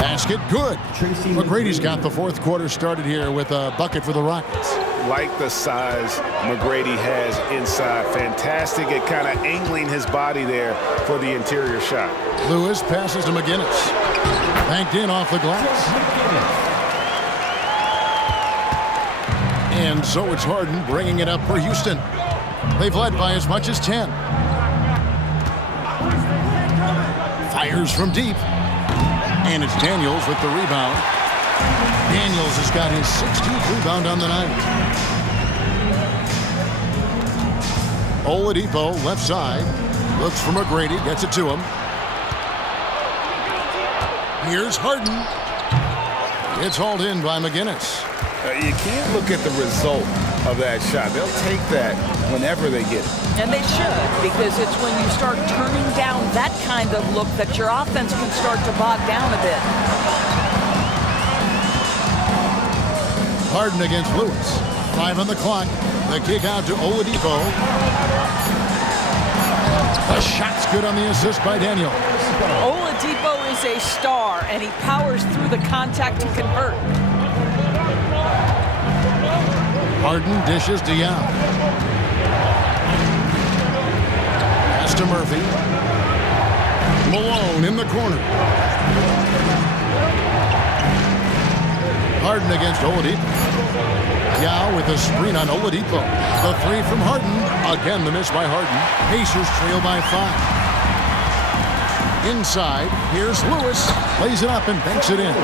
Basket good. McGrady's got the fourth quarter started here with a bucket for the Rockets. Like the size McGrady has inside. Fantastic at kind of angling his body there for the interior shot. Lewis passes to McGinnis. Banked in off the glass. And so it's Harden bringing it up for Houston. They've led by as much as 10. Fires from deep. And it's Daniels with the rebound. Daniels has got his 16th rebound on the night. Oladipo left side. Looks for McGrady. Gets it to him. Here's Harden. It's hauled in by McGinnis. You can't look at the result of that shot. They'll take that whenever they get it. And they should, because it's when you start turning down that kind of look that your offense can start to bog down a bit. Harden against Lewis. 5 on the clock. The kick out to Oladipo. The shot's good on the assist by Daniel. Oladipo is a star, and he powers through the contact to convert. Harden dishes to Young. Pass to Murphy. Malone in the corner. Harden against Oladipo. Yao with a screen on Oladipo. The 3 from Harden. Again, the miss by Harden. Pacers trail by 5. Inside, here's Lewis. Lays it up and banks it in.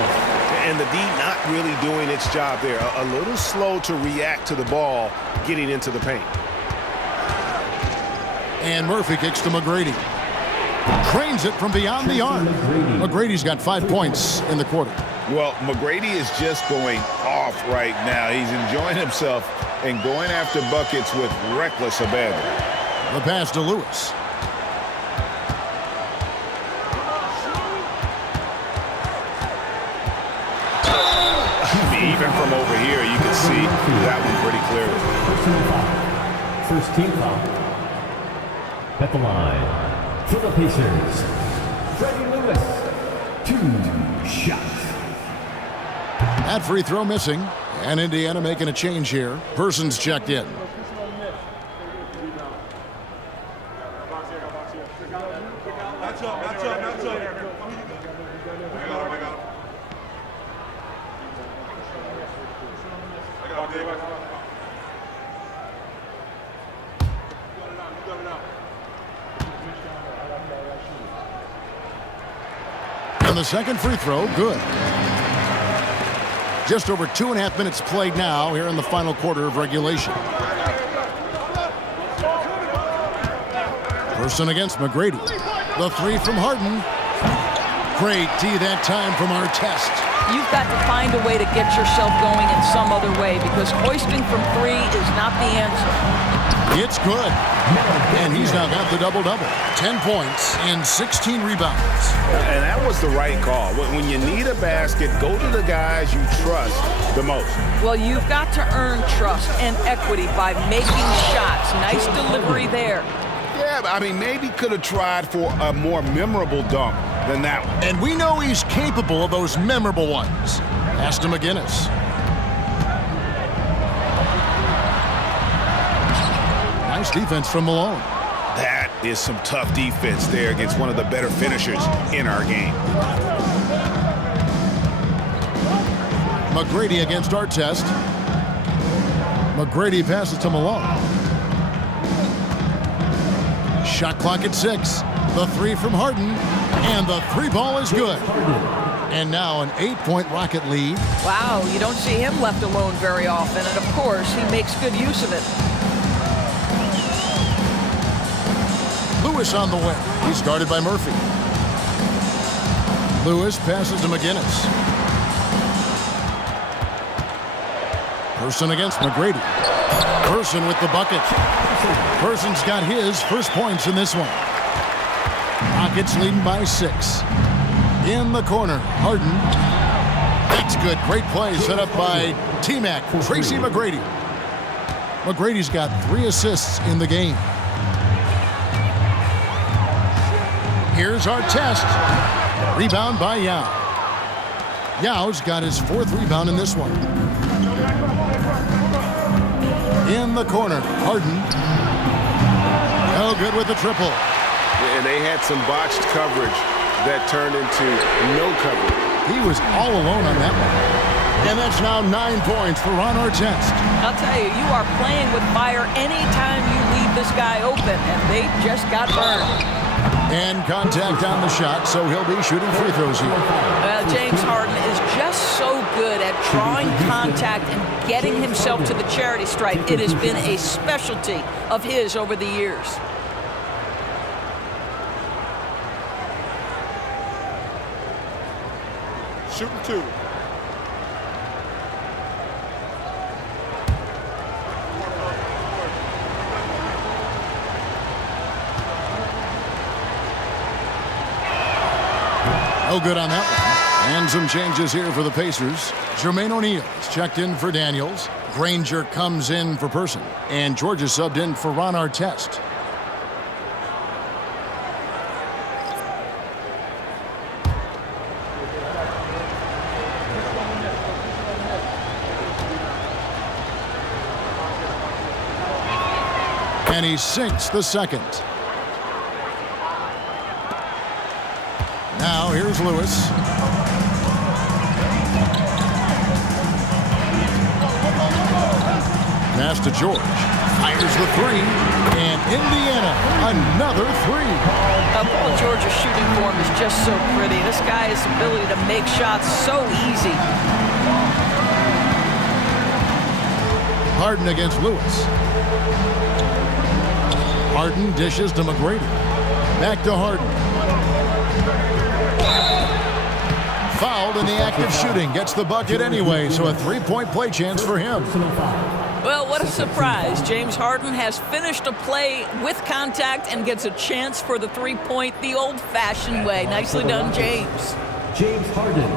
And the D not really doing its job there. A little slow to react to the ball getting into the paint. And Murphy kicks to McGrady. Trains it from beyond the arc. McGrady's got 5 points in the quarter. Well, McGrady is just going off right now. He's enjoying himself and going after buckets with reckless abandon. The pass to Lewis. Even from over here, you can see that one pretty clearly. First team foul. At the line for the Pacers, Freddie Lewis. 2 shots. That free throw missing. And Indiana making a change here. Person's checked in. And the second free throw, good. Just over 2.5 minutes played now here in the final quarter of regulation. Person against McGrady. The three from Harden. Great D that time from Artest. You've got to find a way to get yourself going in some other way because hoisting from three is not the answer. It's good. And he's now got the double-double. 10 points and 16 rebounds. And that was the right call. When you need a basket, go to the guys you trust the most. Well, you've got to earn trust and equity by making shots. Nice delivery there. Yeah, but I mean, maybe could have tried for a more memorable dunk than that one. And we know he's capable of those memorable ones. Pass to McGinnis. Nice defense from Malone. That is some tough defense there against one of the better finishers in our game. McGrady against Artest. McGrady passes to Malone. Shot clock at 6. The three from Harden. And the three ball is good. And now an 8-point Rocket lead. Wow, you don't see him left alone very often. And of course, he makes good use of it. Lewis on the wing. He's guarded by Murphy. Lewis passes to McGinnis. Person against McGrady. Person with the bucket. Person's got his first points in this one. Rockets leading by 6. In the corner, Harden. That's good. Great play set up by T-Mac, Tracy McGrady. McGrady's got 3 assists in the game. Here's Artest. Rebound by Yao. Yao's got his 4th rebound in this one. In the corner, Harden. No good with the triple. And they had some botched coverage that turned into no coverage. He was all alone on that one. And that's now 9 points for Ron Artest. I'll tell you, you are playing with fire anytime you leave this guy open, and they just got burned. And contact on the shot, so he'll be shooting free throws here. James Harden is just so good at drawing contact and getting himself to the charity stripe. It has been a specialty of his over the years. Shooting 2. No good on that one. And some changes here for the Pacers. Jermaine O'Neal is checked in for Daniels. Granger comes in for Person. And George is subbed in for Ron Artest. And he sinks the second. Now here's Lewis. Pass to George. Fires the 3. And Indiana, another 3. Paul George's shooting form is just so pretty. This guy's ability to make shots so easy. Harden against Lewis. Harden dishes to McGrady. Back to Harden. Fouled in the act of shooting. Gets the bucket anyway, so a 3-point play chance for him. Well, what a surprise. James Harden has finished a play with contact and gets a chance for the 3-point the old-fashioned way. Nicely done, James. James Harden,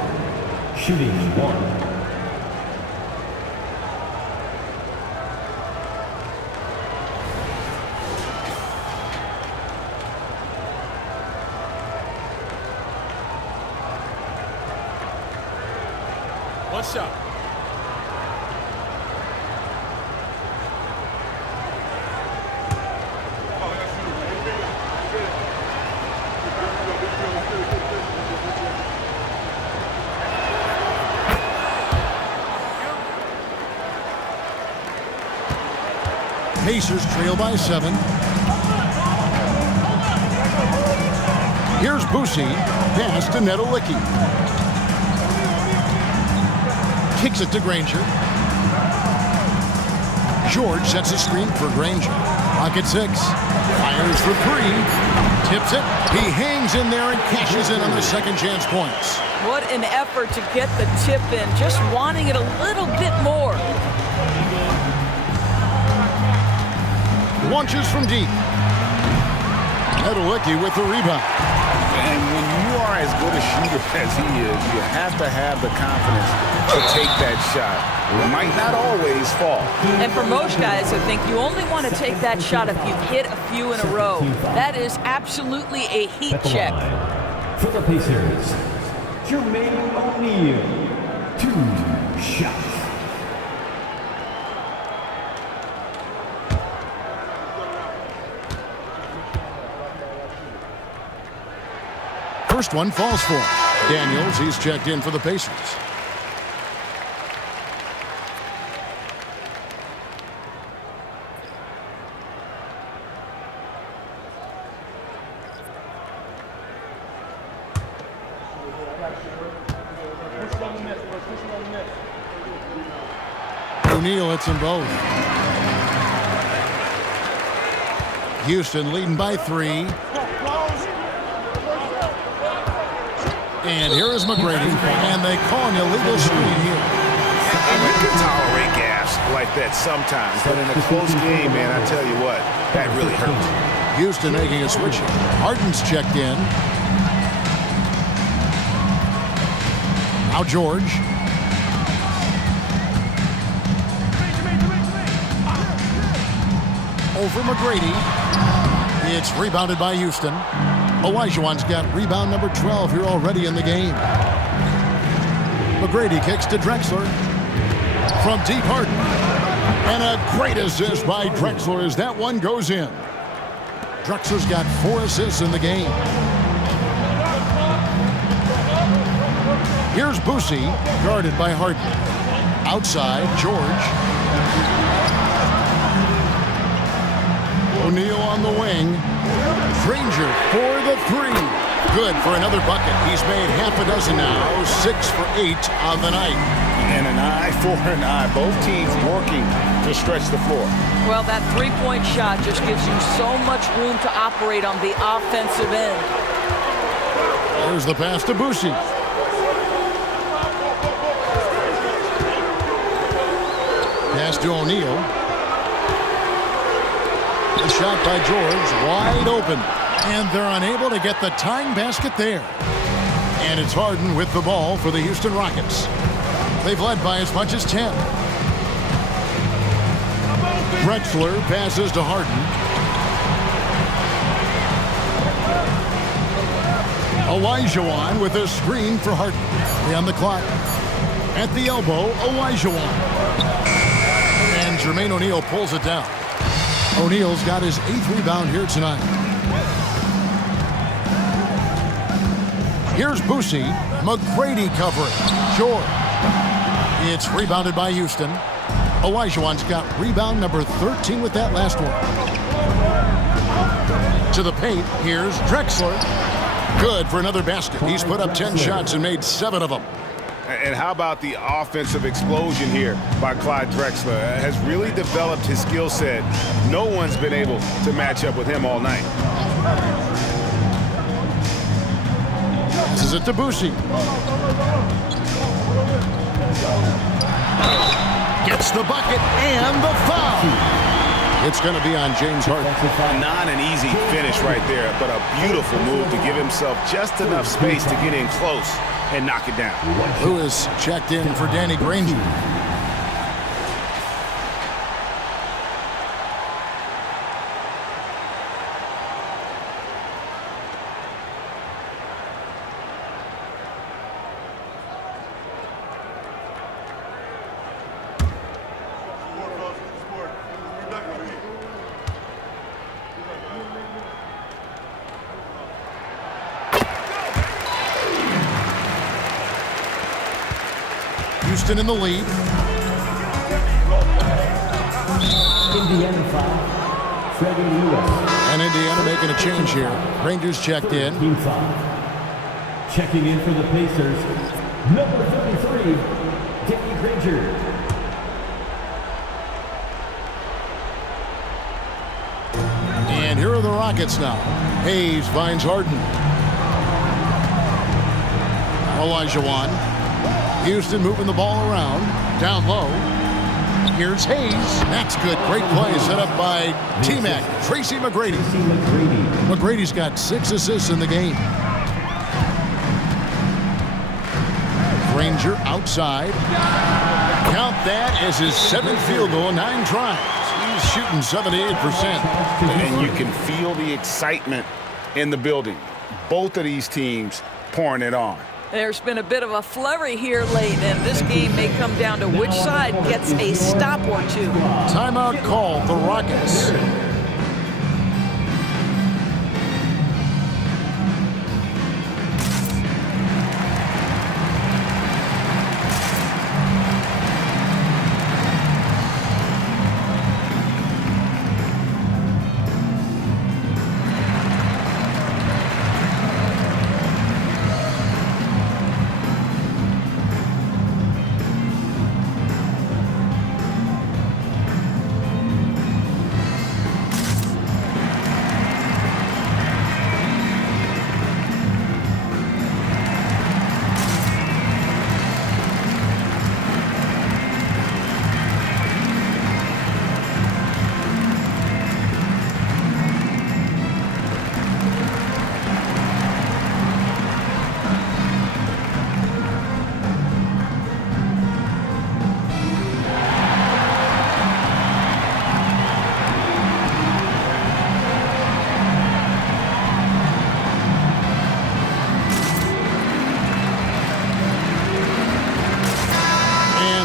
shooting 1. One shot. Pacers trail by 7. Here's Boosie. Pass to Nedolicki. Kicks it to Granger. George sets a screen for Granger. Clock at 6. Fires for 3. Tips it. He hangs in there and cashes in on the second chance points. What an effort to get the tip in. Just wanting it a little bit more. Launches from deep. Nedolicki with the rebound. And when you are as good a shooter as he is, you have to have the confidence to take that shot. It might not always fall. And for most guys, I think you only want to take that shot if you've hit a few in a row. That is absolutely a heat At the check. line, for the Pacers, Jermaine O'Neal. 2 shots. First one falls for him. Daniels, he's checked in for the Pacers. O'Neal hits them both. Houston leading by 3. And here is McGrady, and they call an illegal screen here. And you can tolerate gas like that sometimes, but in a close game, man, I tell you what, that really hurts. Houston making a switch. Harden's checked in. Now George. Over McGrady. It's rebounded by Houston. Olajuwon's got rebound number 12 here already in the game. McGrady kicks to Drexler. From deep, Harden. And a great assist by Drexler as that one goes in. Drexler's got 4 assists in the game. Here's Boosie, guarded by Harden. Outside, George. O'Neal on the wing. Granger for the 3. Good for another bucket. He's made half a dozen now. 6 for 8 on the night. And an eye for an eye. Both teams working to stretch the floor. Well, that three-point shot just gives you so much room to operate on the offensive end. There's the pass to Boosie. Pass to O'Neal. The shot by George, wide open. And they're unable to get the tying basket there. And it's Harden with the ball for the Houston Rockets. They've led by as much as 10. Drexler passes to Harden. Olajuwon with a screen for Harden. 3 on the clock. At the elbow, Olajuwon. And Jermaine O'Neal pulls it down. O'Neal's got his 8th rebound here tonight. Here's Boosie. McGrady covering. George. It's rebounded by Houston. Olajuwon's got rebound number 13 with that last one. To the paint, here's Drexler. Good for another basket. He's put up 10 shots and made 7 of them. And how about the offensive explosion here by Clyde Drexler? Has really developed his skill set. No one's been able to match up with him all night. This is it to Boosie. Gets the bucket and the foul. It's going to be on James Harden. Not an easy finish right there, but a beautiful move to give himself just enough space to get in close and knock it down. Lewis checked in for Danny Granger. Houston in the lead. Indiana foul, Freddie Lewis. And Indiana making a change here. Rangers checked in. Team foul. Checking in for the Pacers, number 33, Danny Granger. And here are the Rockets now. Hayes finds Harden. Olajuwon. Houston moving the ball around. Down low. Here's Hayes. That's good. Great play set up by T-Mac. Tracy McGrady. McGrady's got 6 assists in the game. Granger outside. Count that as his 7th field goal, 9 tries. He's shooting 78%. And you can feel the excitement in the building. Both of these teams pouring it on. There's been a bit of a flurry here late, and this game may come down to which side gets a stop or two. Timeout called the Rockets.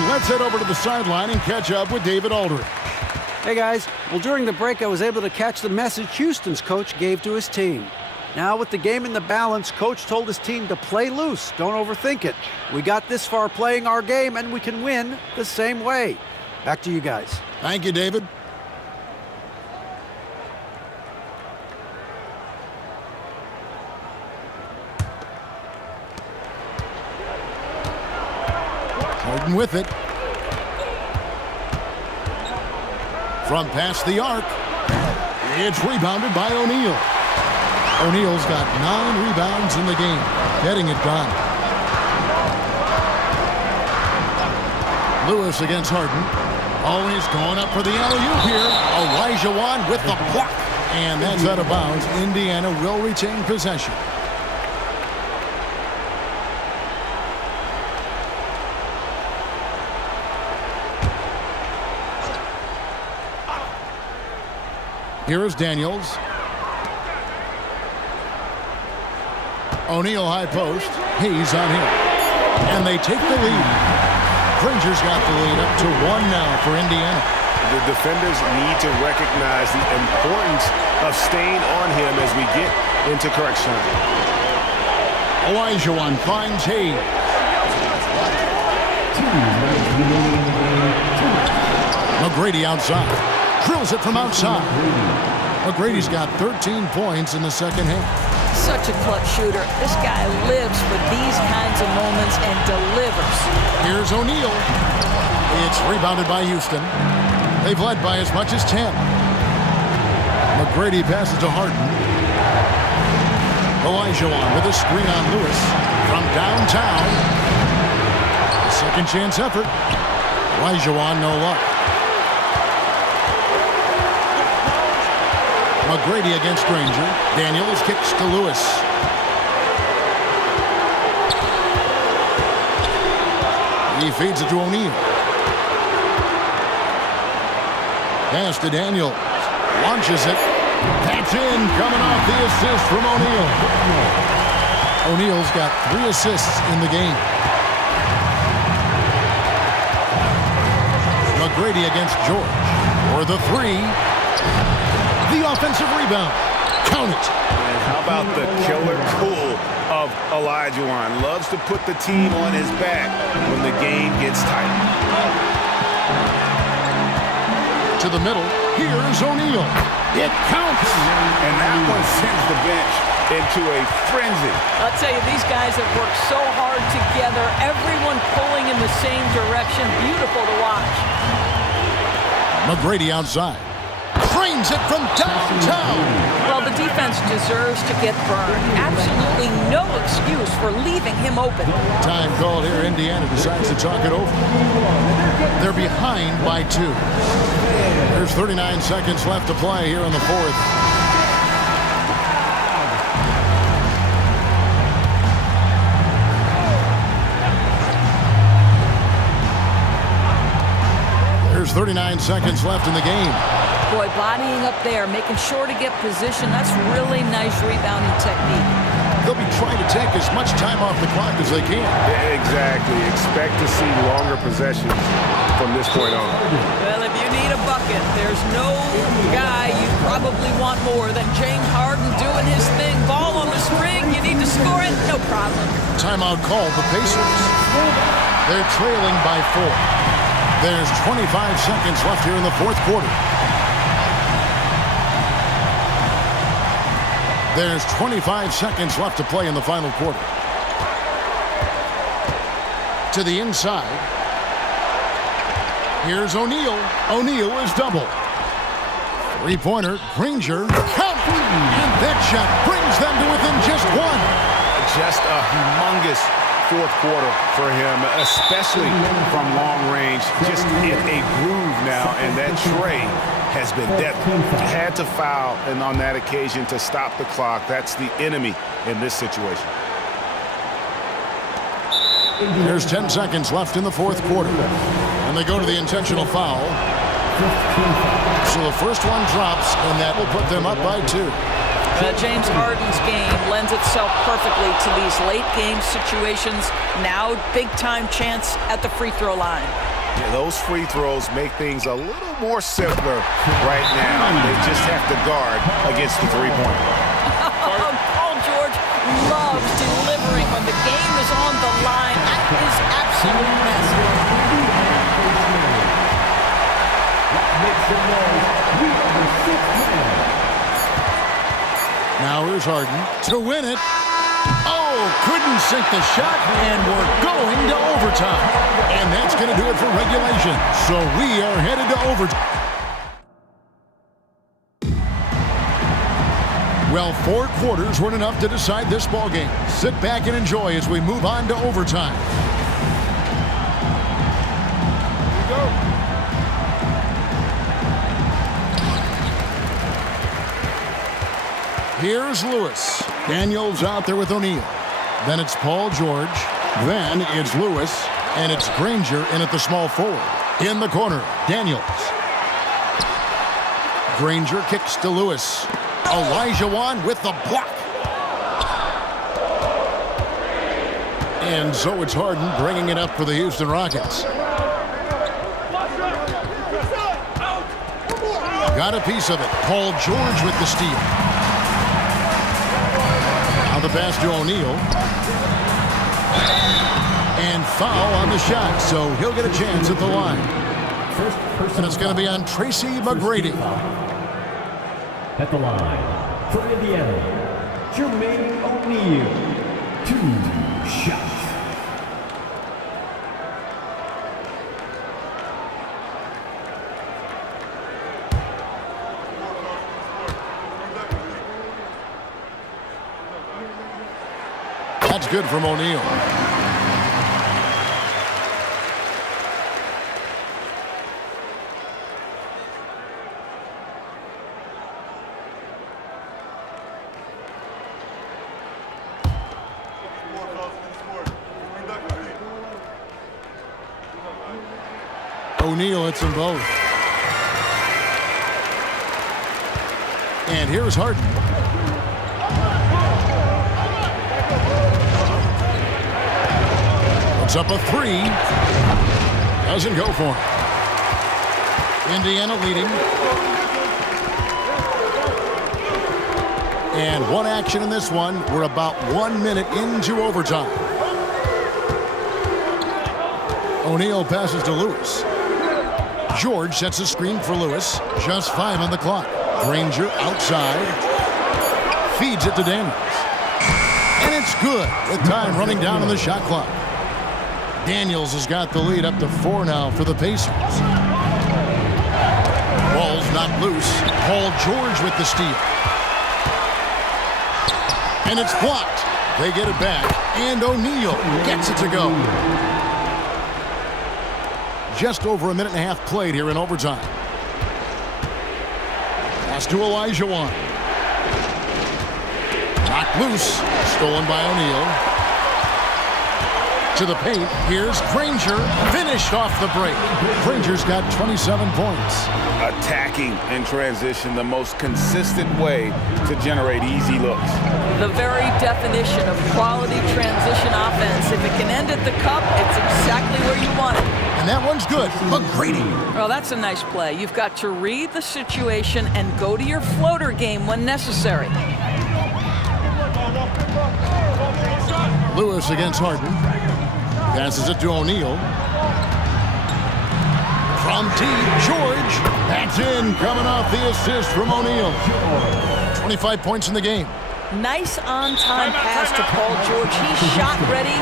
Let's head over to the sideline and catch up with David Aldridge. Hey guys, well during the break I was able to catch the message Houston's coach gave to his team. Now with the game in the balance, coach told his team to play loose, don't overthink it. We got this far playing our game and we can win the same way. Back to you guys. Thank you, David. Harden with it. From past the arc. It's rebounded by O'Neal. O'Neal's got 9 rebounds in the game. Getting it done. Lewis against Harden. Always going up for the alley-oop here. Olajuwon with the block. And that's out of bounds. Indiana will retain possession. Here is Daniels. O'Neal high post. Hayes on him. And they take the lead. Granger's got the lead up to 1 now for Indiana. The defenders need to recognize the importance of staying on him as we get into correction. Olajuwon finds Hayes. McGrady outside. Drills it from outside. McGrady's got 13 points in the second half. Such a clutch shooter. This guy lives for these kinds of moments and delivers. Here's O'Neal. It's rebounded by Houston. They've led by as much as 10. McGrady passes to Harden. Olajuwon with a screen on Lewis from downtown. Second chance effort. Olajuwon no luck. McGrady against Granger. Daniels kicks to Lewis. He feeds it to O'Neal. Pass to Daniels. Launches it. That's in. Coming off the assist from O'Neal. O'Neal's got 3 assists in the game. McGrady against George. For the 3. The offensive rebound. Count it. And how about the killer cool of Olajuwon? Loves to put the team on his back when the game gets tight. To the middle. Here's O'Neal. It counts. And that one sends the bench into a frenzy. I'll tell you, these guys have worked so hard together. Everyone pulling in the same direction. Beautiful to watch. McGrady outside. Frames it from downtown. Well, the defense deserves to get burned. Absolutely no excuse for leaving him open. Time called here. Indiana decides to talk it over. They're behind by 2. There's 39 seconds left to play here in the fourth. There's 39 seconds left in the game. Boy, bodying up there, making sure to get position. That's really nice rebounding technique. They'll be trying to take as much time off the clock as they can. Exactly. Expect to see longer possessions from this point on. Well, if you need a bucket, there's no guy you probably want more than James Harden doing his thing. Ball on the string, you need to score it, no problem. Timeout called the Pacers. They're trailing by 4. There's 25 seconds left here in the fourth quarter. There's 25 seconds left to play in the final quarter. To the inside. Here's O'Neal. O'Neal is double. Three-pointer. Granger. Count! And that shot brings them to within just 1. Just a humongous fourth quarter for him, especially from long range. Just in a groove now, and that Trey has been deadly. Had to foul, and on that occasion to stop the clock. That's the enemy in this situation. There's 10 seconds left in the fourth quarter. And they go to the intentional foul. So the first one drops, and that will put them up by 2. James Harden's game lends itself perfectly to these late game situations. Now, big-time chance at the free throw line. Yeah, those free throws make things a little more simpler right now. They just have to guard against the three-pointer. Paul George loves delivering when the game is on the line. That is absolute massive. Make some noise. We are the 6th man. Now here's Harden to win it. Oh, couldn't sink the shot, and we're going to overtime. And that's going to do it for regulation. So we are headed to overtime. Well, 4 quarters weren't enough to decide this ballgame. Sit back and enjoy as we move on to overtime. Here we go. Here's Lewis. Daniels out there with O'Neal. Then it's Paul George. Then it's Lewis. And it's Granger in at the small forward. In the corner, Daniels. Granger kicks to Lewis. Olajuwon with the block. And so it's Harden bringing it up for the Houston Rockets. Got a piece of it. Paul George with the steal. Now the pass to O'Neal. And foul on the shot, so he'll get a chance at the line. And it's going to be on Tracy McGrady. At the line, for Indiana, Jermaine O'Neal. 2 shots. That's good from O'Neal. O'Neal hits them both. And here's Harden. Puts up a 3. Doesn't go for him. Indiana leading. And one action in this one. We're about 1 minute into overtime. O'Neal passes to Lewis. George sets a screen for Lewis. Just 5 on the clock. Granger outside. Feeds it to Daniels. And it's good with time running down on the shot clock. Daniels has got the lead up to 4 now for the Pacers. Ball's not loose. Paul George with the steal. And it's blocked. They get it back. And O'Neal gets it to go. Just over a minute and a half played here in overtime. Pass to Olajuwon. Knocked loose. Stolen by O'Neal. To the paint. Here's Granger. Finished off the break. Granger's got 27 points. Attacking in transition, the most consistent way to generate easy looks. The very definition of quality transition offense. If it can end at the cup, it's exactly where you want it. And that one's good. McGrady. Well, that's a nice play. You've got to read the situation and go to your floater game when necessary. Lewis against Harden. Passes it to O'Neal. From deep, George. That's in, coming off the assist from O'Neal. 25 points in the game. Nice on-time pass to Paul George. He's shot ready.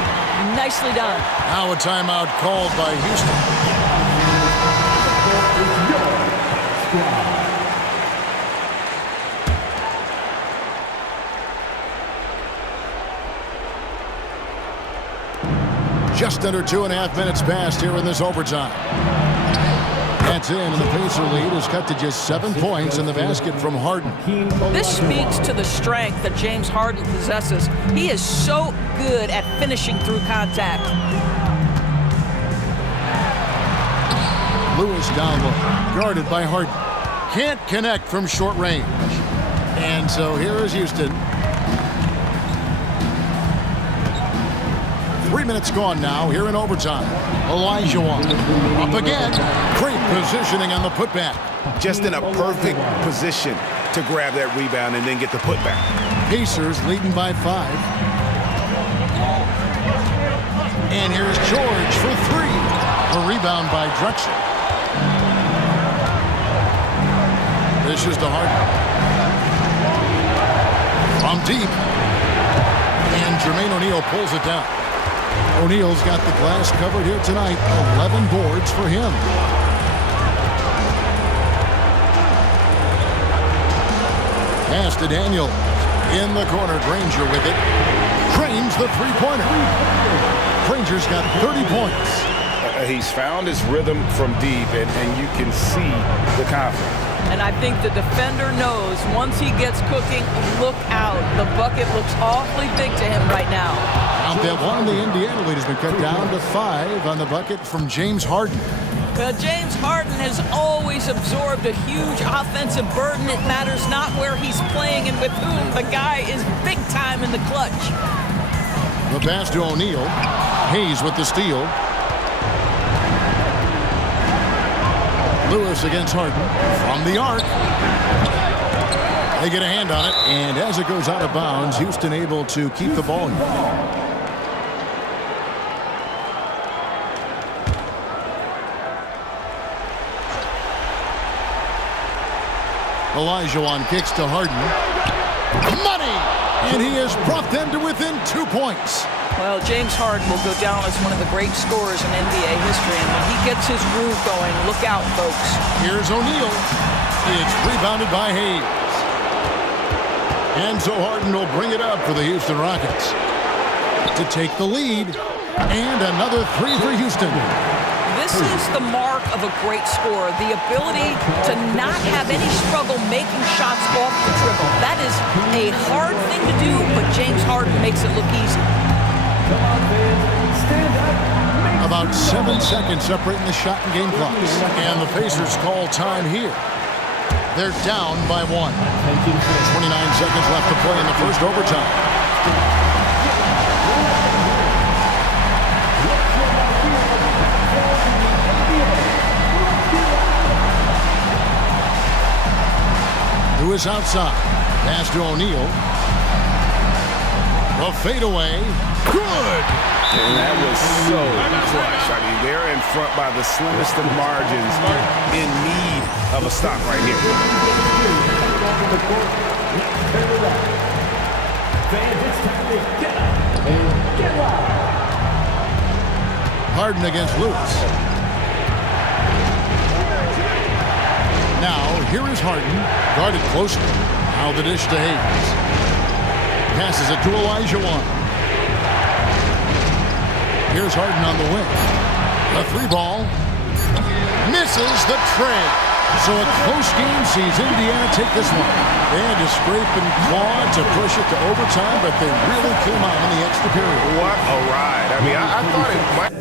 Nicely done. Now a timeout called by Houston. Just under 2.5 minutes passed here in this overtime. That's in, and the Pacer lead is cut to just 7 points in the basket from Harden. This speaks to the strength that James Harden possesses. He is so good at finishing through contact. Lewis down low, guarded by Harden. Can't connect from short range. And so here is Houston. 3 minutes gone now here in overtime. Olajuwon up again. Great positioning on the putback. Just in a perfect position to grab that rebound and then get the putback. Pacers leading by 5. And here's George for 3. A rebound by Drexler. This is to Harden. From deep. And Jermaine O'Neal pulls it down. O'Neal's got the glass covered here tonight. 11 boards for him. Pass to Daniels. In the corner, Granger with it. Cranes the three-pointer. Granger's got 30 points. He's found his rhythm from deep, and you can see the confidence. And I think the defender knows once he gets cooking, look out. The bucket looks awfully big to him right now. Out that one, the Indiana lead has been cut down to 5 on the bucket from James Harden. James Harden has always absorbed a huge offensive burden. It matters not where he's playing and with whom. The guy is big time in the clutch. The pass to O'Neal. Hayes with the steal. Lewis against Harden. From the arc. They get a hand on it, and as it goes out of bounds, Houston able to keep the ball here. Olajuwon kicks to Harden. Money! And he has brought them to within 2 points. Well, James Harden will go down as one of the great scorers in NBA history, and when he gets his groove going, look out, folks. Here's O'Neal. It's rebounded by Hayes. And so Harden will bring it up for the Houston Rockets to take the lead. And another 3 for Houston. This is the mark of a great scorer, the ability to not have any struggle making shots off the dribble. That is a hard thing to do, but James Harden makes it look easy. About 7 seconds separating the shot and game clocks. And the Pacers call time here. They're down by 1. 29 seconds left to play in the first overtime. Lewis outside. Pass to O'Neal. A fadeaway. Good! And that was so clutch. I mean, they're in front by the slimmest of margins, in need of a stop right here. Fans, it's time to get up and get loud. Harden against Lewis. Now, here is Harden, guarded closely. Now the dish to Hayes. Passes it to Elijah Wan. Here's Harden on the wing. The three ball. Misses the tray. So a close game sees Indiana take this one. They had to scrape and claw to push it to overtime, but they really came out in the extra period. What a ride. I mean, I thought it might...